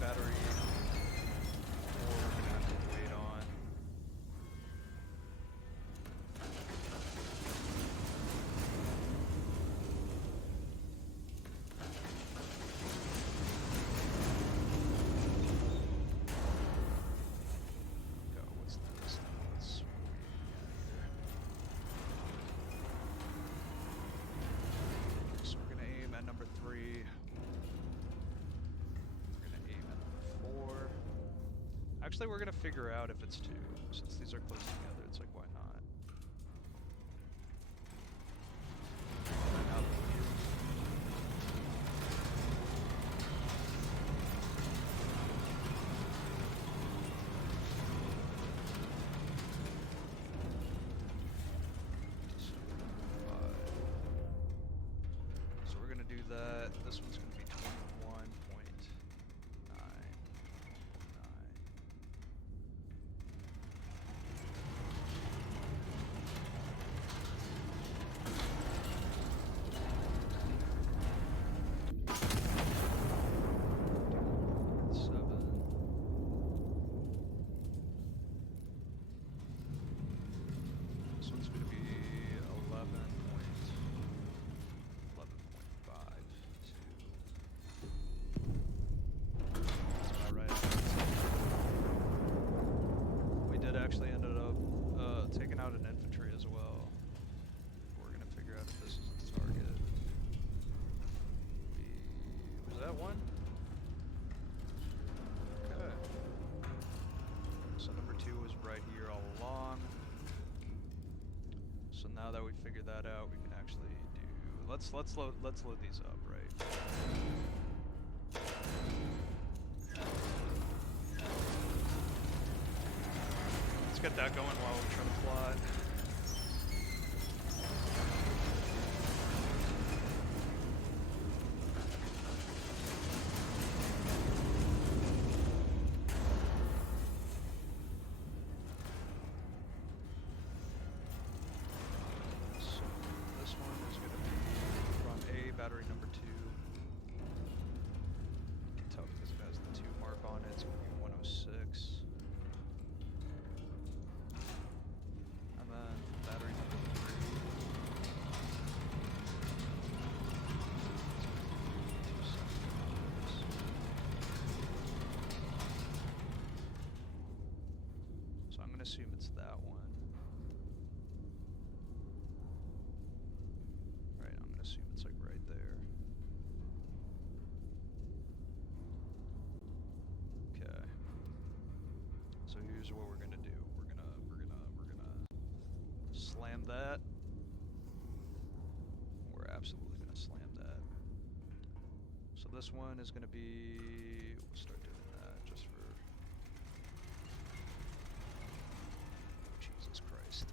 Actually, we're gonna figure out if it's 2. Since these are close together, it's like, why not? So we're gonna do that. This one's gonna be 21.9. This one's going to be 11.5. That's about right. We did actually ended up taking out an infantry as well. We're going to figure out if this is the target. Was that one? Okay. So number 2 was right here all along. So now that we figured that out, we can actually do. Let's load these up, right? Let's get that going while we try to plot. Battery number 2. You can tell because it has the 2 mark on it. It's going to be 106. And then battery number 3. So I'm going to assume it's that one. Assume it's like right there. Okay. So here's what we're gonna do. We're gonna slam that. We're absolutely gonna slam that. So this one is gonna be. We'll start doing that just for. Oh, Jesus Christ.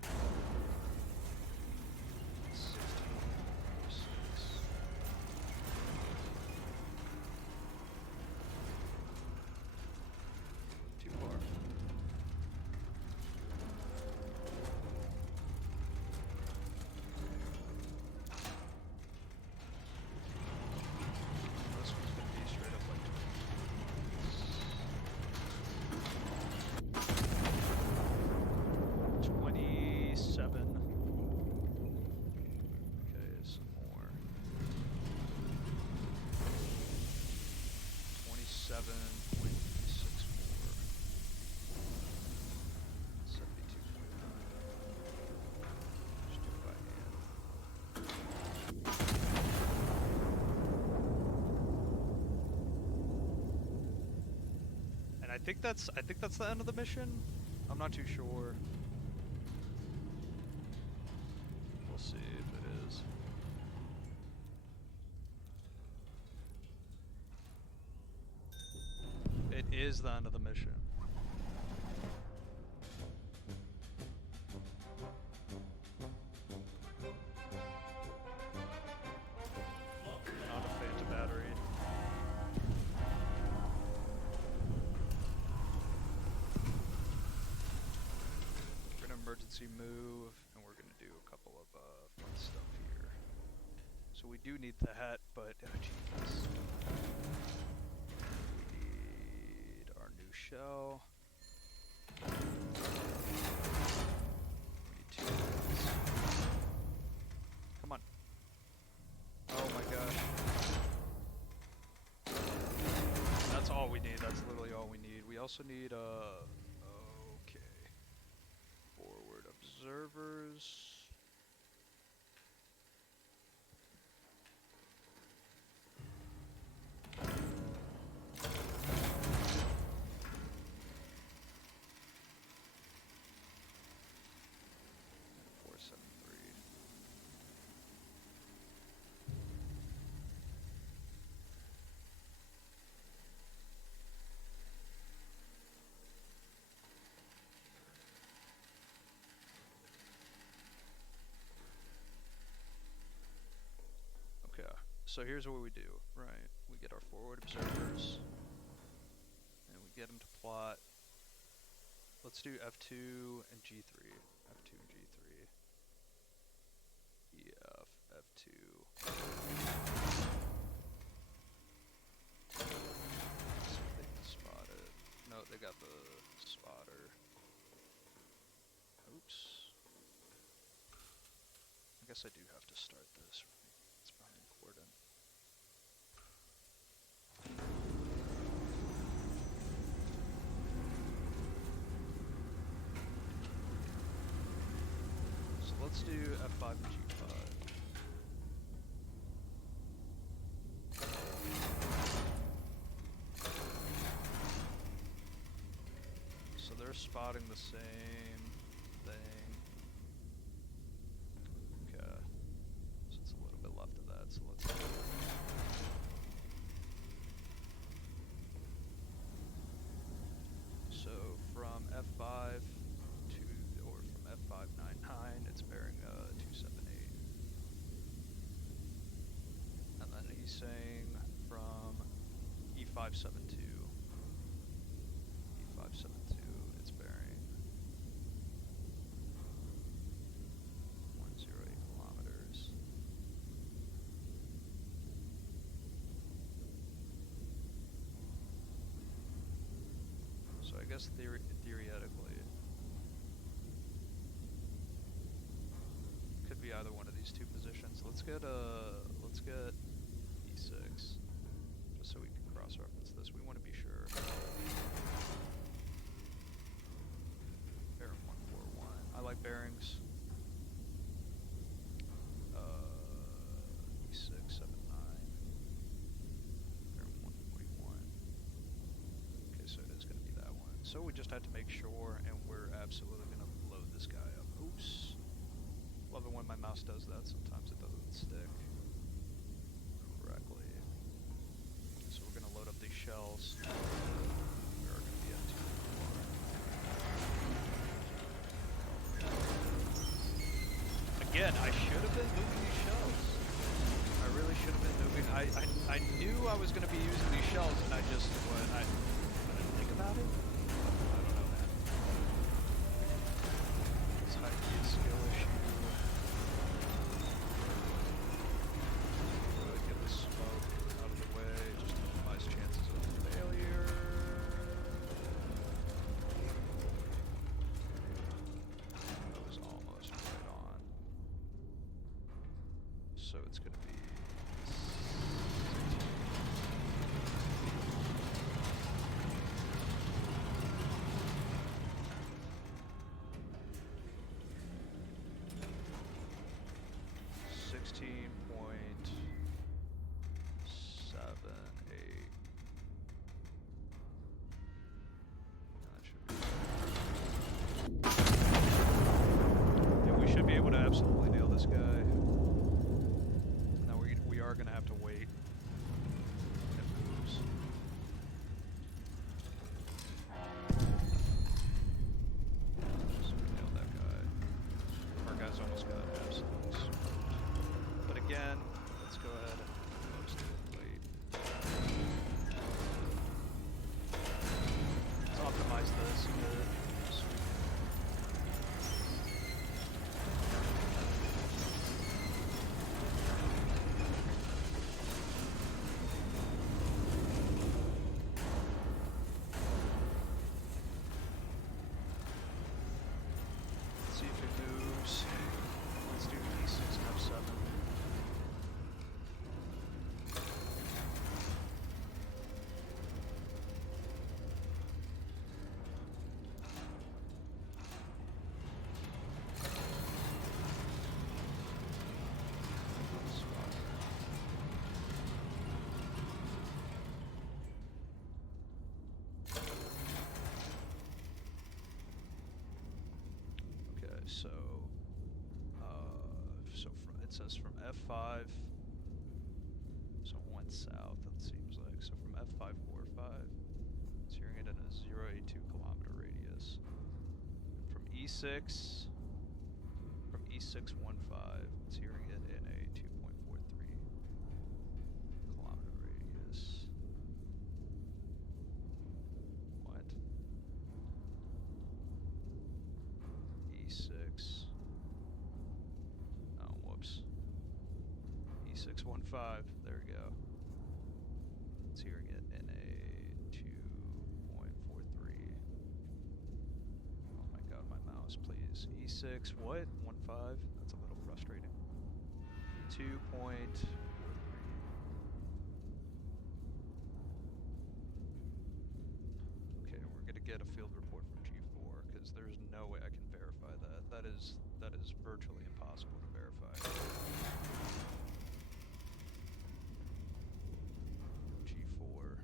72.9. And I think that's the end of the mission. I'm not too sure. We'll see if it is. It is the end of the mission. Not a phantom battery. We're gonna emergency move, and we're gonna do a couple of fun stuff here. So we do need that, but oh jeez. Shell. We need 2 of these. Come on. Oh my gosh. That's all we need. That's literally all we need. We also need okay. Forward observers. So here's what we do, right? We get our forward observers, and we get them to plot. Let's do F2 and G3. F2 and G3. EF, F2. See if they can spot it. No, they got the spotter. Oops. I guess I do have to start this, right? It's probably important. So let's do F5 and G5. So they're spotting the same thing. Okay. So it's a little bit left of that, so let's do it. So from F5 to, or from F599, it's bearing 278. And then he's saying from E572. E572, it's bearing 108 kilometers. So I guess theoretically, could be either one of these two positions. Let's get E6, just so we can cross-reference this. We want to be sure. Bearing 141. I like bearings. E679. Bearing 141. Okay, so it is going to be that one. So we just had to make sure, and we're absolutely going to load this guy up. Oops. Love it when my mouse does that. Sometimes it doesn't stick correctly. So we're going to load up these shells. We are going to be at 2. Again, I should have been moving these shells. I really should have been moving. I knew I was going to be using these shells, and I just I didn't think about it. I don't know, man. This might be a skill issue. Really get the smoke out of the way, just to minimize chances of failure. That was almost right on. So it's going to be 16.78. That should be. Yeah, we should be able to absolutely nail this guy. Now we are going to have to wait when it moves. So we nailed that guy. Our guy's almost got absolutely smoked. But again, let's go ahead and post it late. Let's optimize this a bit. Let's see if it moves. Let's do E6 and F7. Okay, so it says from F5, so it went south, it seems like. So from F545, it's hearing it in a 0.82 kilometer radius. And from E6, from E615, it's hearing it in a 2.43. E615. There we go. It's hearing it in a 2.43. Oh my god, my mouse, please. E6, what? 15? That's a little frustrating. 2.43. Okay, we're gonna get a field report from G4 because there's no way I can verify that. That is virtually impossible to verify. G4,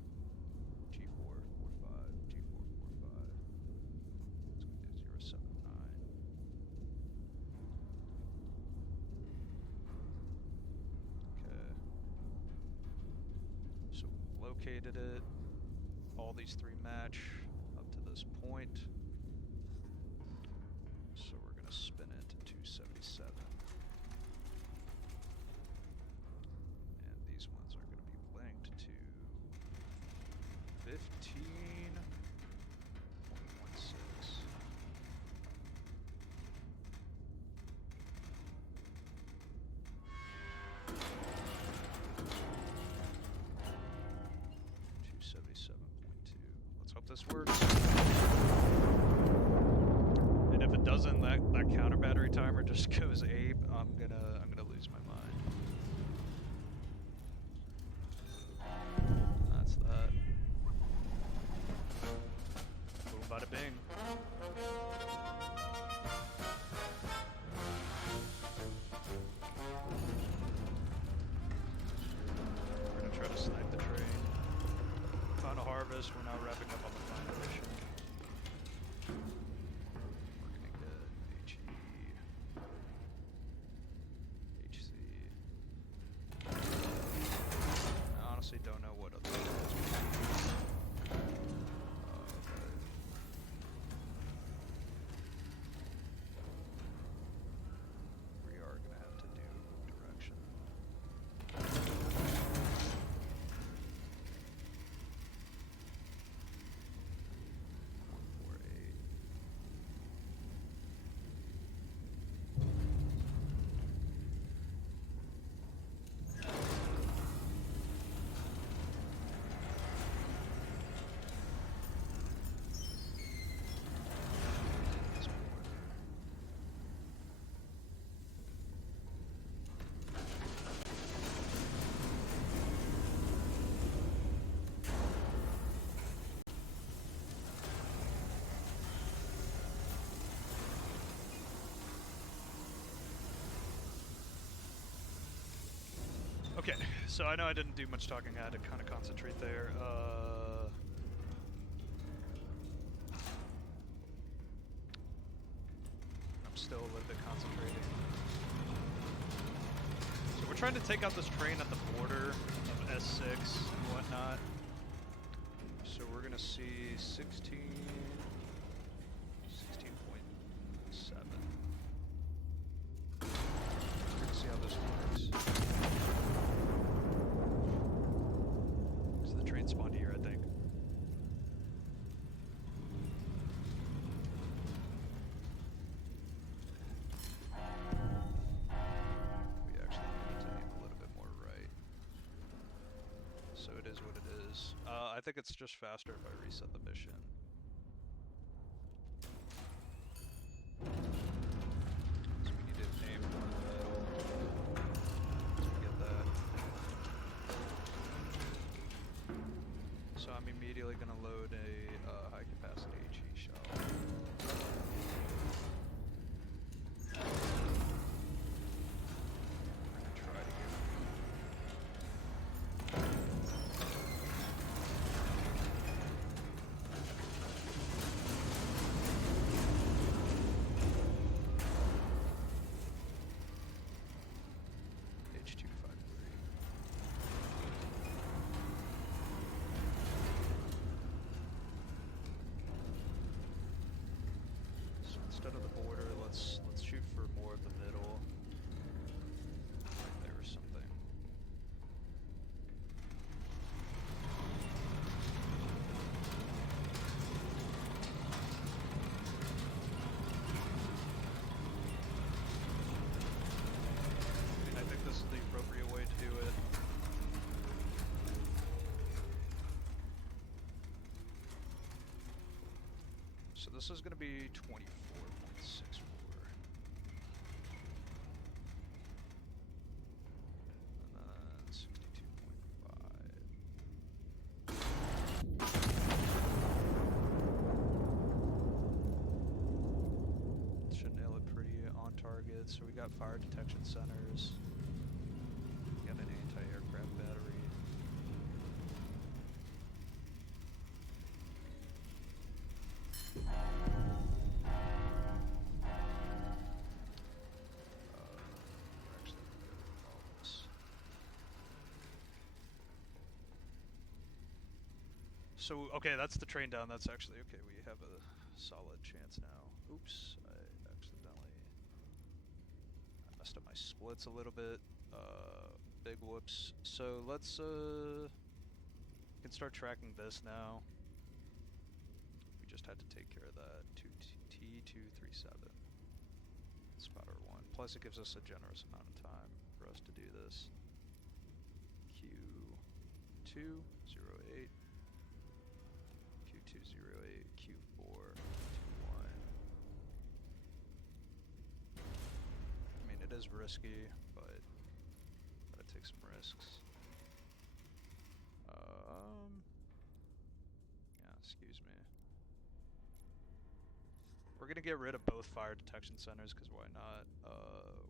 G445, G445. Let's go do 079. Okay. So located it. All these three match up to this point. So we're gonna spin it to 277. And these ones are gonna be linked to 15.16. Let's hope this works. And if it doesn't, that counter battery timer just goes ape. I'm gonna lose my mind. That's that. Boom, bada bing. We're gonna try to snipe the train. Final harvest, we're now wrapping up on the final mission. We're gonna get HE, HC. I honestly don't know what other ones we can. Okay. We are gonna have to do direction. Okay, so I know I didn't do much talking. I had to kind of concentrate there. I'm still a little bit concentrating. So we're trying to take out this train at the border of S6 and whatnot. So we're gonna see 16.7. We're gonna see how this works. The train spawned here, I think. We actually needed to aim a little bit more right. So it is what it is. I think it's just faster if I reset the mission. So we need to aim more in the middle. So we get that. So I'm immediately going to load a high capacity HE shell. We're going to try to get H253. Instead of the border, let's shoot for more of the middle. Right there or something. I mean, I think this is the appropriate way to do it. So this is going to be 24.64. And then 62.5. Should nail it pretty on target. So we got fire detection centers. We got an anti-aircraft battery. So, okay, that's the train down. That's actually, okay, we have a solid chance now. Oops, I messed up my splits a little bit. Big whoops. So let's, we can start tracking this now. We just had to take care of that. T237. Spotter 1. Plus it gives us a generous amount of time for us to do this. Q208. Q208, Q421. I mean, it is risky, but gotta take some risks. Yeah, excuse me. We're gonna get rid of both fire detection centers, because why not?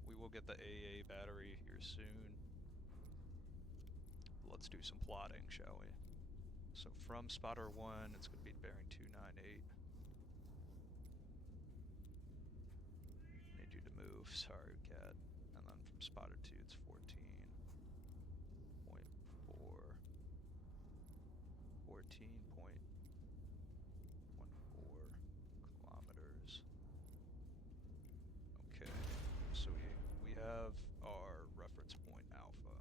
We will get the AA battery here soon. Let's do some plotting, shall we? So from spotter 1, it's going to be bearing 298. Need you to move. Sorry, cat. And then from spotter 2, it's 14.4. 14.14 kilometers. Okay, so we have our reference point alpha.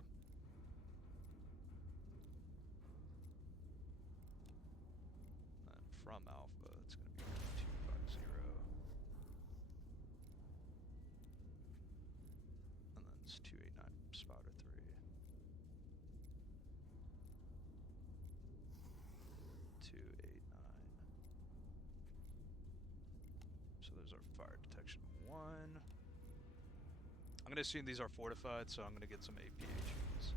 And from alpha, it's going to be 250. And then it's 289 from spotter 3. So there's our fire detection 1. I'm gonna assume these are fortified, so I'm gonna get some APHEs.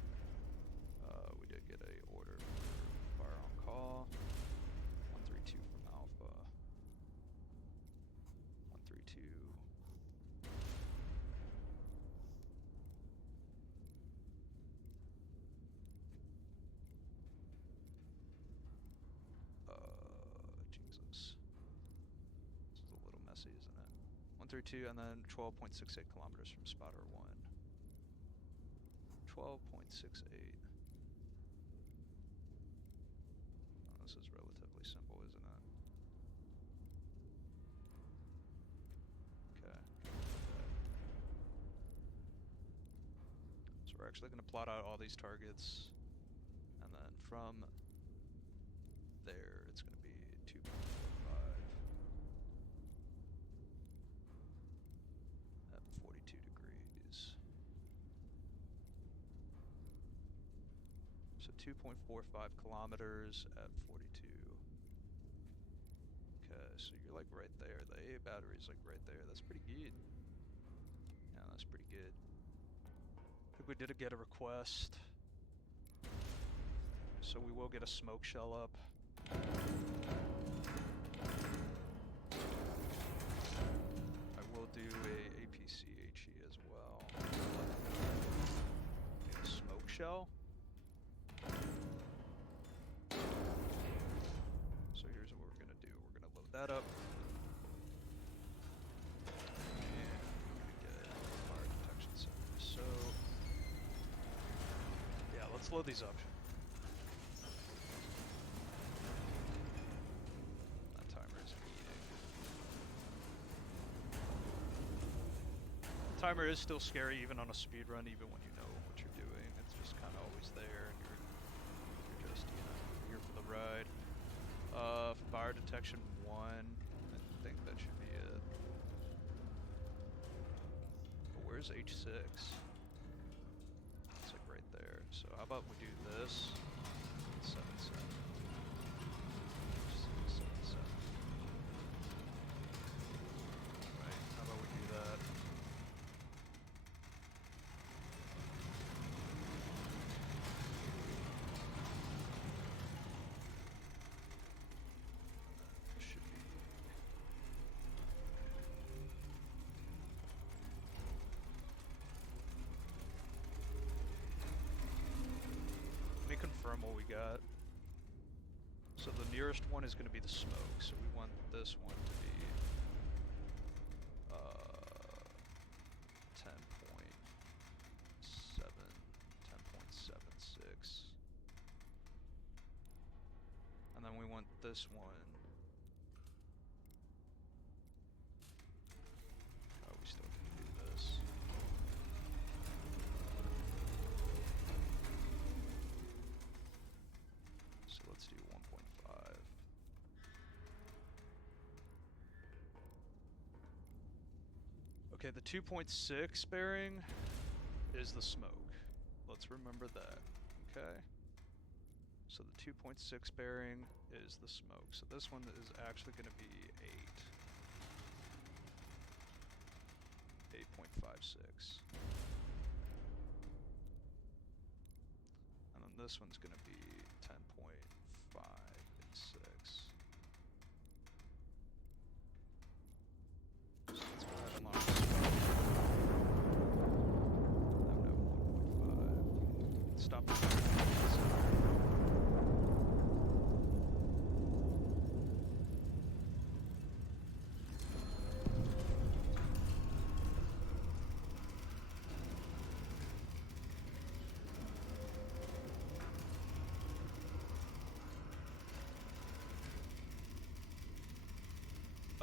We did get a order for fire on call. 132 from Alpha. 132. Jesus. This is a little messy, isn't it? 132, and then 12.68 kilometers from spotter 1. 12.68. Oh, this is relatively simple, isn't it? Okay. So we're actually going to plot out all these targets, and then from there, it's going to be 2.45. At 42 degrees. So 2.45 kilometers at 42. Okay, so you're like right there. The AA battery's like right there. That's pretty good. Yeah, that's pretty good. I think we did get a request. So we will get a smoke shell up. I will do a APCHE as well. A smoke shell. So here's what we're gonna do. We're gonna load that up. And we're gonna get fire detection centers. So yeah, let's load these up. That timer is eating. The timer is still scary even on a speed run, even when you know what you're doing. It's just kind of always there, and you're just, you know, here for the ride. Fire detection 1. I think that should be it. But where's H6? It's like right there. So how about we do this? 7-7. 7-7. got. So the nearest one is going to be the smoke, so we want this one to be 10.76. And then we want this one. Oh, we still can do this. So let's do 1.5. Okay, the 2.6 bearing is the smoke. Let's remember that, okay? So the 2.6 bearing is the smoke. So this one is actually going to be 8.56. And then this one's going to be 10.56. So let's go ahead and lock this one. No, 1.5. Stop the timer.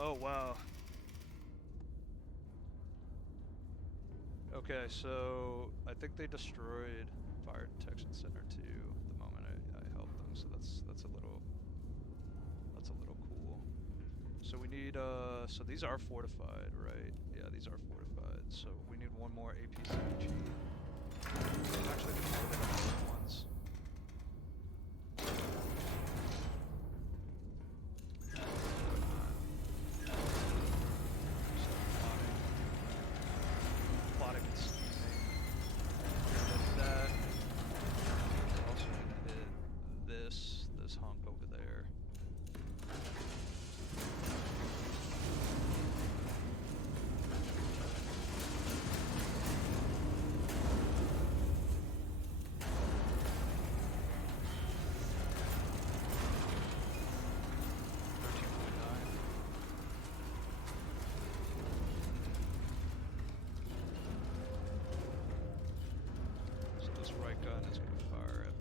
Oh, wow. Okay, so I think they destroyed Fire Detection Center too the moment I helped them, so that's a little cool. So we need so these are fortified, right? Yeah, these are fortified. So we need one more APCG. Actually, the other ones. Plotting and scheming. Hit that. Also gonna hit this hunk over there. Gun is going to fire at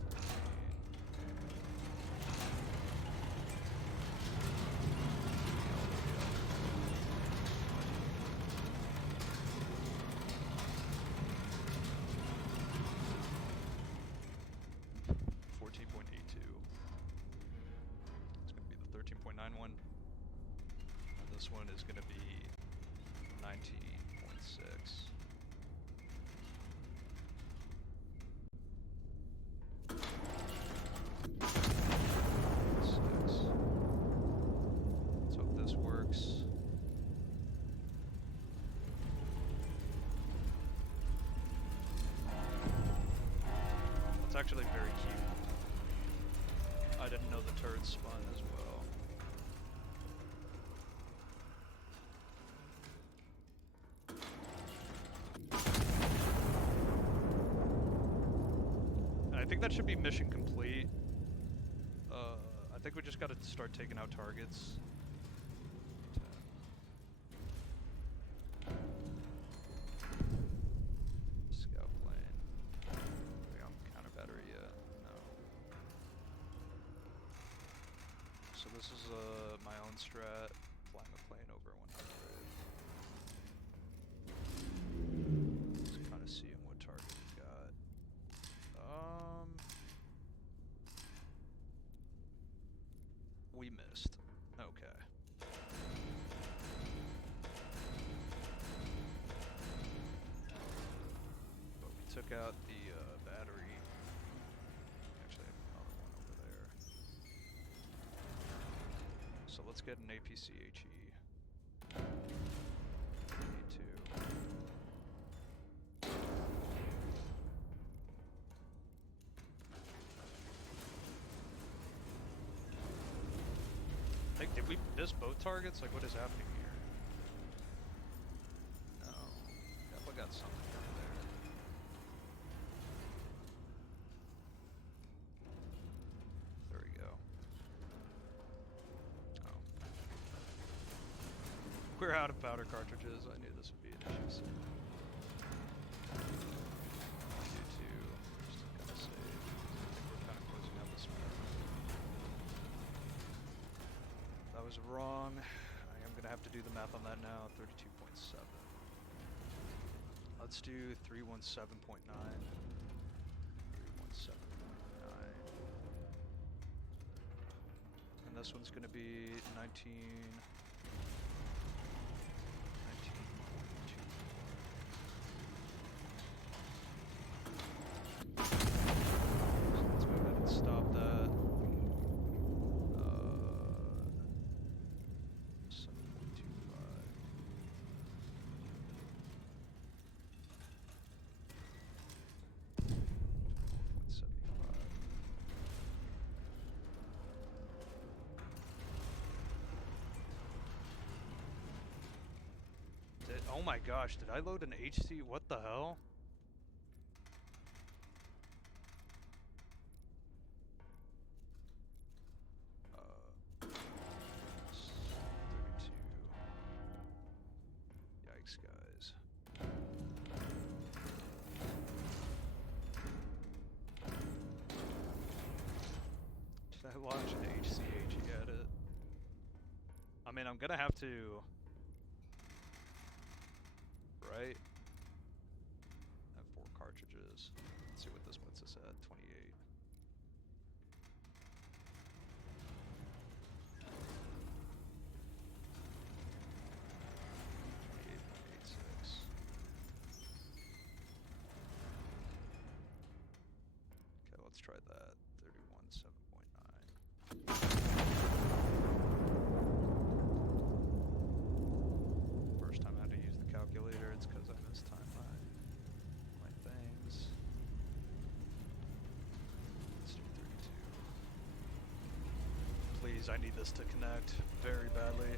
14. It's going to be the 13.91. And this one is going to be 19.6. Actually very cute. I didn't know the turret spun as well. And I think that should be mission complete. I think we just gotta start taking out targets. Scout plane. Battery yet? No. So this is my own strat, flying a plane over 100. Just kind of seeing what target we got. We missed. Okay. But we took out the battery. Actually, I have another one over there. So let's get an APCHE. Need to. Like, did we miss both targets? Like, what is happening here? No. Definitely got something over there. We're out of powder cartridges. I knew this would be an issue soon. You two, just to kind of save. I think we're kind of closing out this map. That was wrong. I am going to have to do the math on that now. 32.7. Let's do 317.9. 317.9. And this one's going to be 19. 19.24. So let's go ahead and stop that. 7.25. Oh my gosh, did I load an HC? What the hell? It's 32. Yikes, guys. Did I launch an HCH at it? I mean, I'm gonna have to... Right? I have 4 cartridges. Let's see what this puts us at. 28. Okay, let's try that. 31.7.9. First time I had to use the calculator, it's because I mistimed my things. Let's do 32. Please, I need this to connect very badly.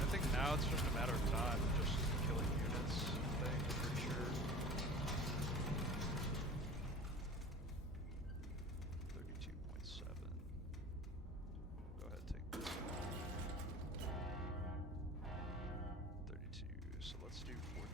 I think now it's just a matter of time, just killing units, I think, I'm pretty sure. 32.7. Go ahead, take this. 32, so let's do 14.5.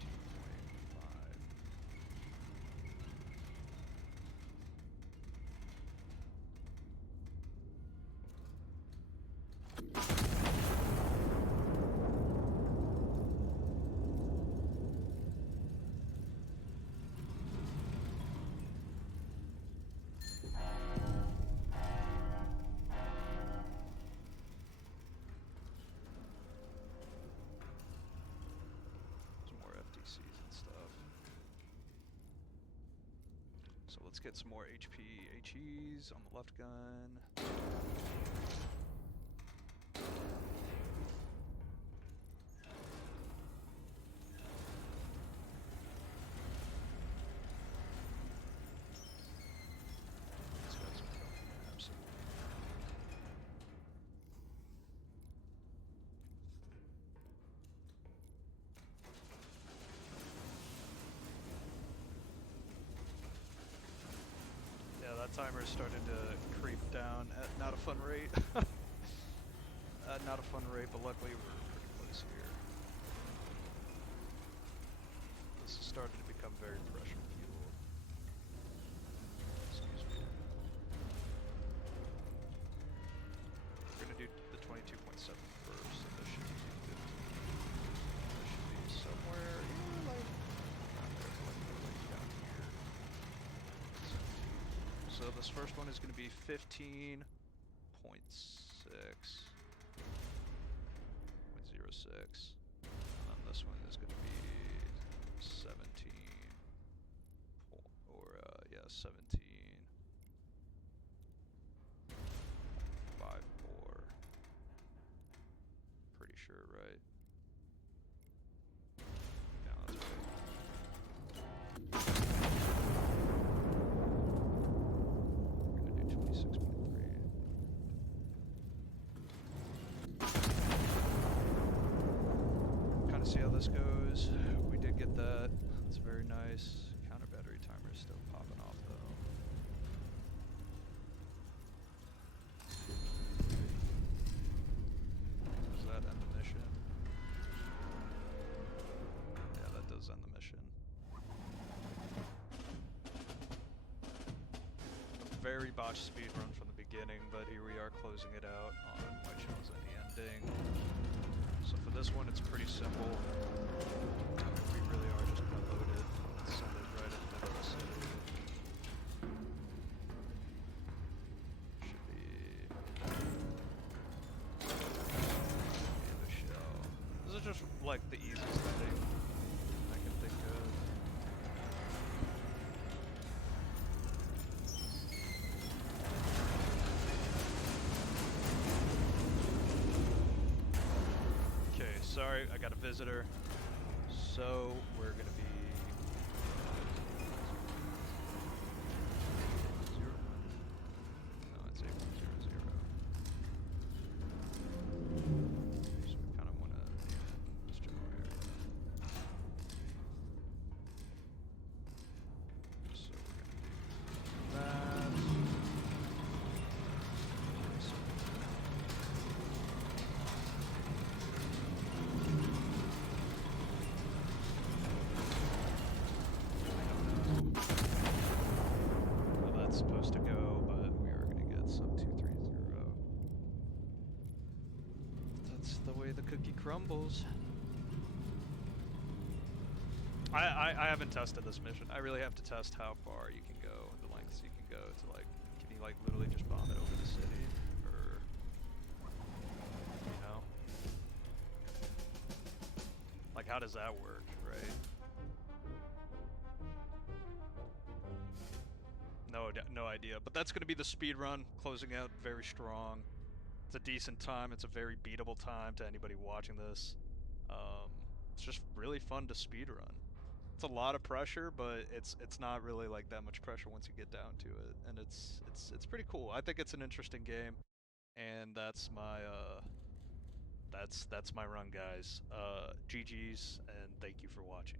So let's get some more HP HEs on the left gun. These guys are killing me, absolutely. Yeah, that timer is starting to creep down at not a fun rate. Not a fun rate, but luckily we're pretty close here. This is starting to become very pressure fueled. Excuse me. We're gonna do the 22.7 first, and this should be 15. This should be somewhere, like, not there, like down here. So this first one is going to be 15.6. 0.06. And then this one is going to be 17. Yeah, 17. 5.4. Pretty sure, right? Yeah, that's right. See how this goes. We did get that. It's very nice. Counter battery timer is still popping off though. Does that end the mission? Yeah, that does end the mission. A very botched speedrun from the beginning, but here we are closing it out on White Shells and the ending. So for this one, it's pretty simple. We really are just gonna load it and send it right in the middle of the city. Should be the shell. This is just like the easiest thing I can think of. Okay, sorry, I got a visitor. So we're gonna be zero. No, it's 8100. So we kind of want to aim at this general area. So we're gonna do that. Supposed to go, but we are going to get sub 230. That's the way the cookie crumbles. I haven't tested this mission. I really have to test how far you can go, the lengths you can go to, like, can you like literally just bomb it over the city, or, you know, like how does that work, right? No idea, but that's going to be the speed run, closing out very strong. It's a decent time. It's a very beatable time to anybody watching this. It's just really fun to speed run. It's a lot of pressure, but it's not really like that much pressure once you get down to it, and it's pretty cool. I think it's an interesting game, and that's my that's my run, guys. GG's, and thank you for watching.